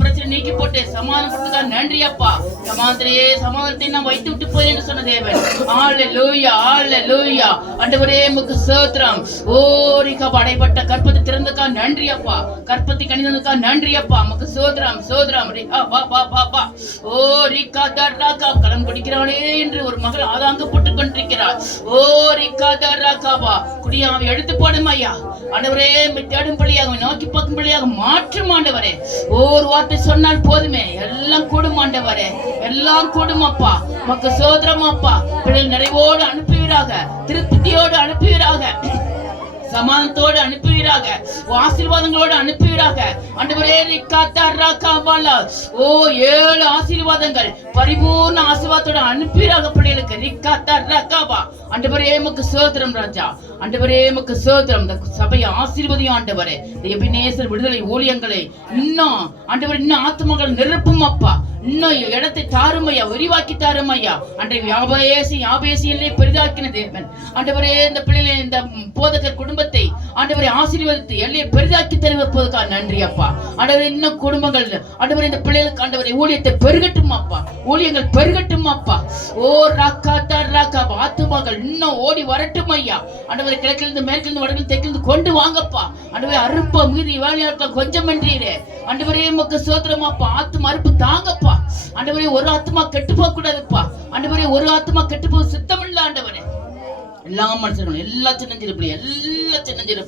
பிரச்சனை நீக்கி போட்டு சமாதானம் கொடுத்ததா நன்றி அப்பா. சமாதானத்தை நான் வைத்து விட்டு போய் என்று சொன்ன தேவன். ஹalleluya ஹalleluya. ஆண்டவரே உமக்கு ஸ்தோத்திரம். ஓ ரிகாபா அடைபட்ட கற்பத்தை திறந்ததா நன்றி அப்பா. கற்பத்தை கனிந்ததா நன்றி அப்பா. உமக்கு ஸ்தோத்திரம் ஸ்தோத்திரம். ரிகா பா பா பா பா. ஓ ரிகாதா ராகா கடன் குடிக்கிறானே என்று ஒரு மகள் ஆதாங்கப்பட்டு கொண்டிருக்கிறார். ஓ ரிகாதா ராகாபா குடியாவை எடுத்து போடும் ஐயா. ஆண்டவரே தேடும்படியாக நோக்கி பார்க்கும்படியாக மாற்றும் ஆண்டவரே. ஒரு வார்த்தை சொன்னால் போதுமே எல்லாம் கூடும் ஆண்டவரே. எல்லாம் கூடும் அப்பா. உமக்கு ஸ்தோத்திரம் அப்பா. பிள்ளைகள் நிறைவோடு அனுப்புவீராக. திருப்தியோடு அனுப்புவீராக. சமாதானத்தோடு அனுப்புவீராக. ஆசீர்வாதங்களோடு அனுப்புவீராக. ஆண்டவரே ரிகாதா ராகாபாலா. ஓ 7 ஆசீர்வாதங்கள் பரிபூர்ண ஆசீர்வாதத்தோடு அனுப்புவீராக பிள்ளைகளுக்கு. ரிகாதா ராகாபா. ஆண்டவரே உமக்கு ஸ்தோத்திரம் ராஜா. ஆண்டவரே உமக்கு ஸ்தோத்திரம். இந்த சபையை ஆசீர்வதியும் ஆண்டவரே. எபினேசர் விடுதலை ஊழியங்களை இன்னும் ஆண்டவரே இன்னும் ஆத்துமகள் நிரப்பும் அப்பா. இன்னும் இடத்தை தாருமையா விரிவாக்கி தாருமையா. அன்றைய யாபேசியிலே பெரிதாக்கின தேவன் ஆண்டவரே இந்த பிள்ளைகளை இந்த போதகர் குடும்பத்தை ஆண்டவரை ஆசீர்வதித்து எல்லையை பெரிதாக்கி தருவதற்காக நன்றி அப்பா. ஆண்டவரே இன்னும் குடும்பங்கள் ஆண்டவரே இந்த பிள்ளைகளுக்கு ஆண்டவரை ஊழியத்தை பெருகட்டும் அப்பா. ஊழியங்கள் பெருகட்டும் அப்பா. ஓ ராகாதா ராகாபா. ஆத்துமகள் இன்னும் ஓடி வரட்டும் ஐயா. ஆண்டவரை கிழக்கிலிருந்து மேற்கிலிருந்து வடக்கிலிருந்து தெற்கிலிருந்து கொண்டு வாங்கப்பா. ஆண்டவரே அறுப்ப மீதி வேலையாட்கள் கொஞ்சம் என்றீரே. ஆண்டவரே உமக்கு ஸ்தோத்திரம் அப்பா. ஆத்தும அறுப்பு தாங்கப்பா. ஆண்டவரே ஒரு ஆத்துமா கெட்டு போக கூடாதுப்பா. ஆண்டவரே ஒரு ஆத்துமா கெட்டு போக சுத்தம் இல்ல ஆண்டவரே. எல்லா மனுஷர்களும் எல்லா சின்னஞ்சிறு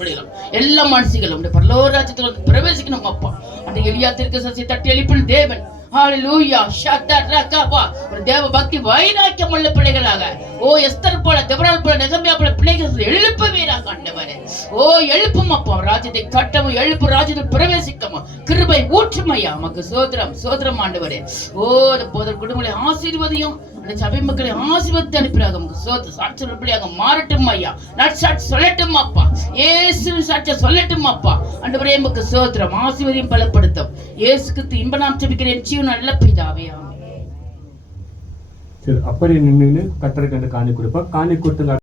பிள்ளைகளும் எல்லா மனுஷங்களும் பரலோக ராஜ்யத்துக்குள்ள பிரவேசிக்கணும் அப்பா. அந்த எலியா தீர்க்கதரிசியை தட்டி எழுப்பின தேவன். ஹalleluya ஷத்தர் ராகாபா. ஒரு தேவ பக்தி வைராக்கியம் உள்ள பிள்ளைகளாக ஓ எஸ்தர் போல தெபராள் போல நெகமியா போல பிள்ளைகள் எழுப்புவீராக ஆண்டவரே. ஓ எழுப்பும் அப்பா. ராஜ்யத்தை கட்டவும் எழுப்பு. ராஜ்யத்தில் பிரவேசிக்கவும் கிருபை ஊற்றுமையா. உமக்கு ஸ்தோத்திரம் ஸ்தோத்திரம் ஆண்டவரே. ஓ போதர் குடும்பங்களை ஆசீர்வதியும். அந்த சபை மக்களை ஆசீர்வதித்து அனுப்பிறாங்க. உமக்கு ஸ்தோத்திரம். சாட்சி சொல்லும்படியாக மாறட்டும் ஐயா. நற்சாட்சி சொல்லட்டும் அப்பா. இயேசுவின் சாட்சியை சொல்லட்டும் அப்பா. ஆண்டவரே உமக்கு ஸ்தோத்திரம். ஆசீர்வதியும் பலப்படுத்தும். இயேசு கிறிஸ்து இன்ப நாம் ஜெபிக்கிறேன் ஜீவன் நல்ல பிதாவே. சரி அப்படி நின்று கத்தருக்கு காணி கொடுப்பா. காணி கொடுத்து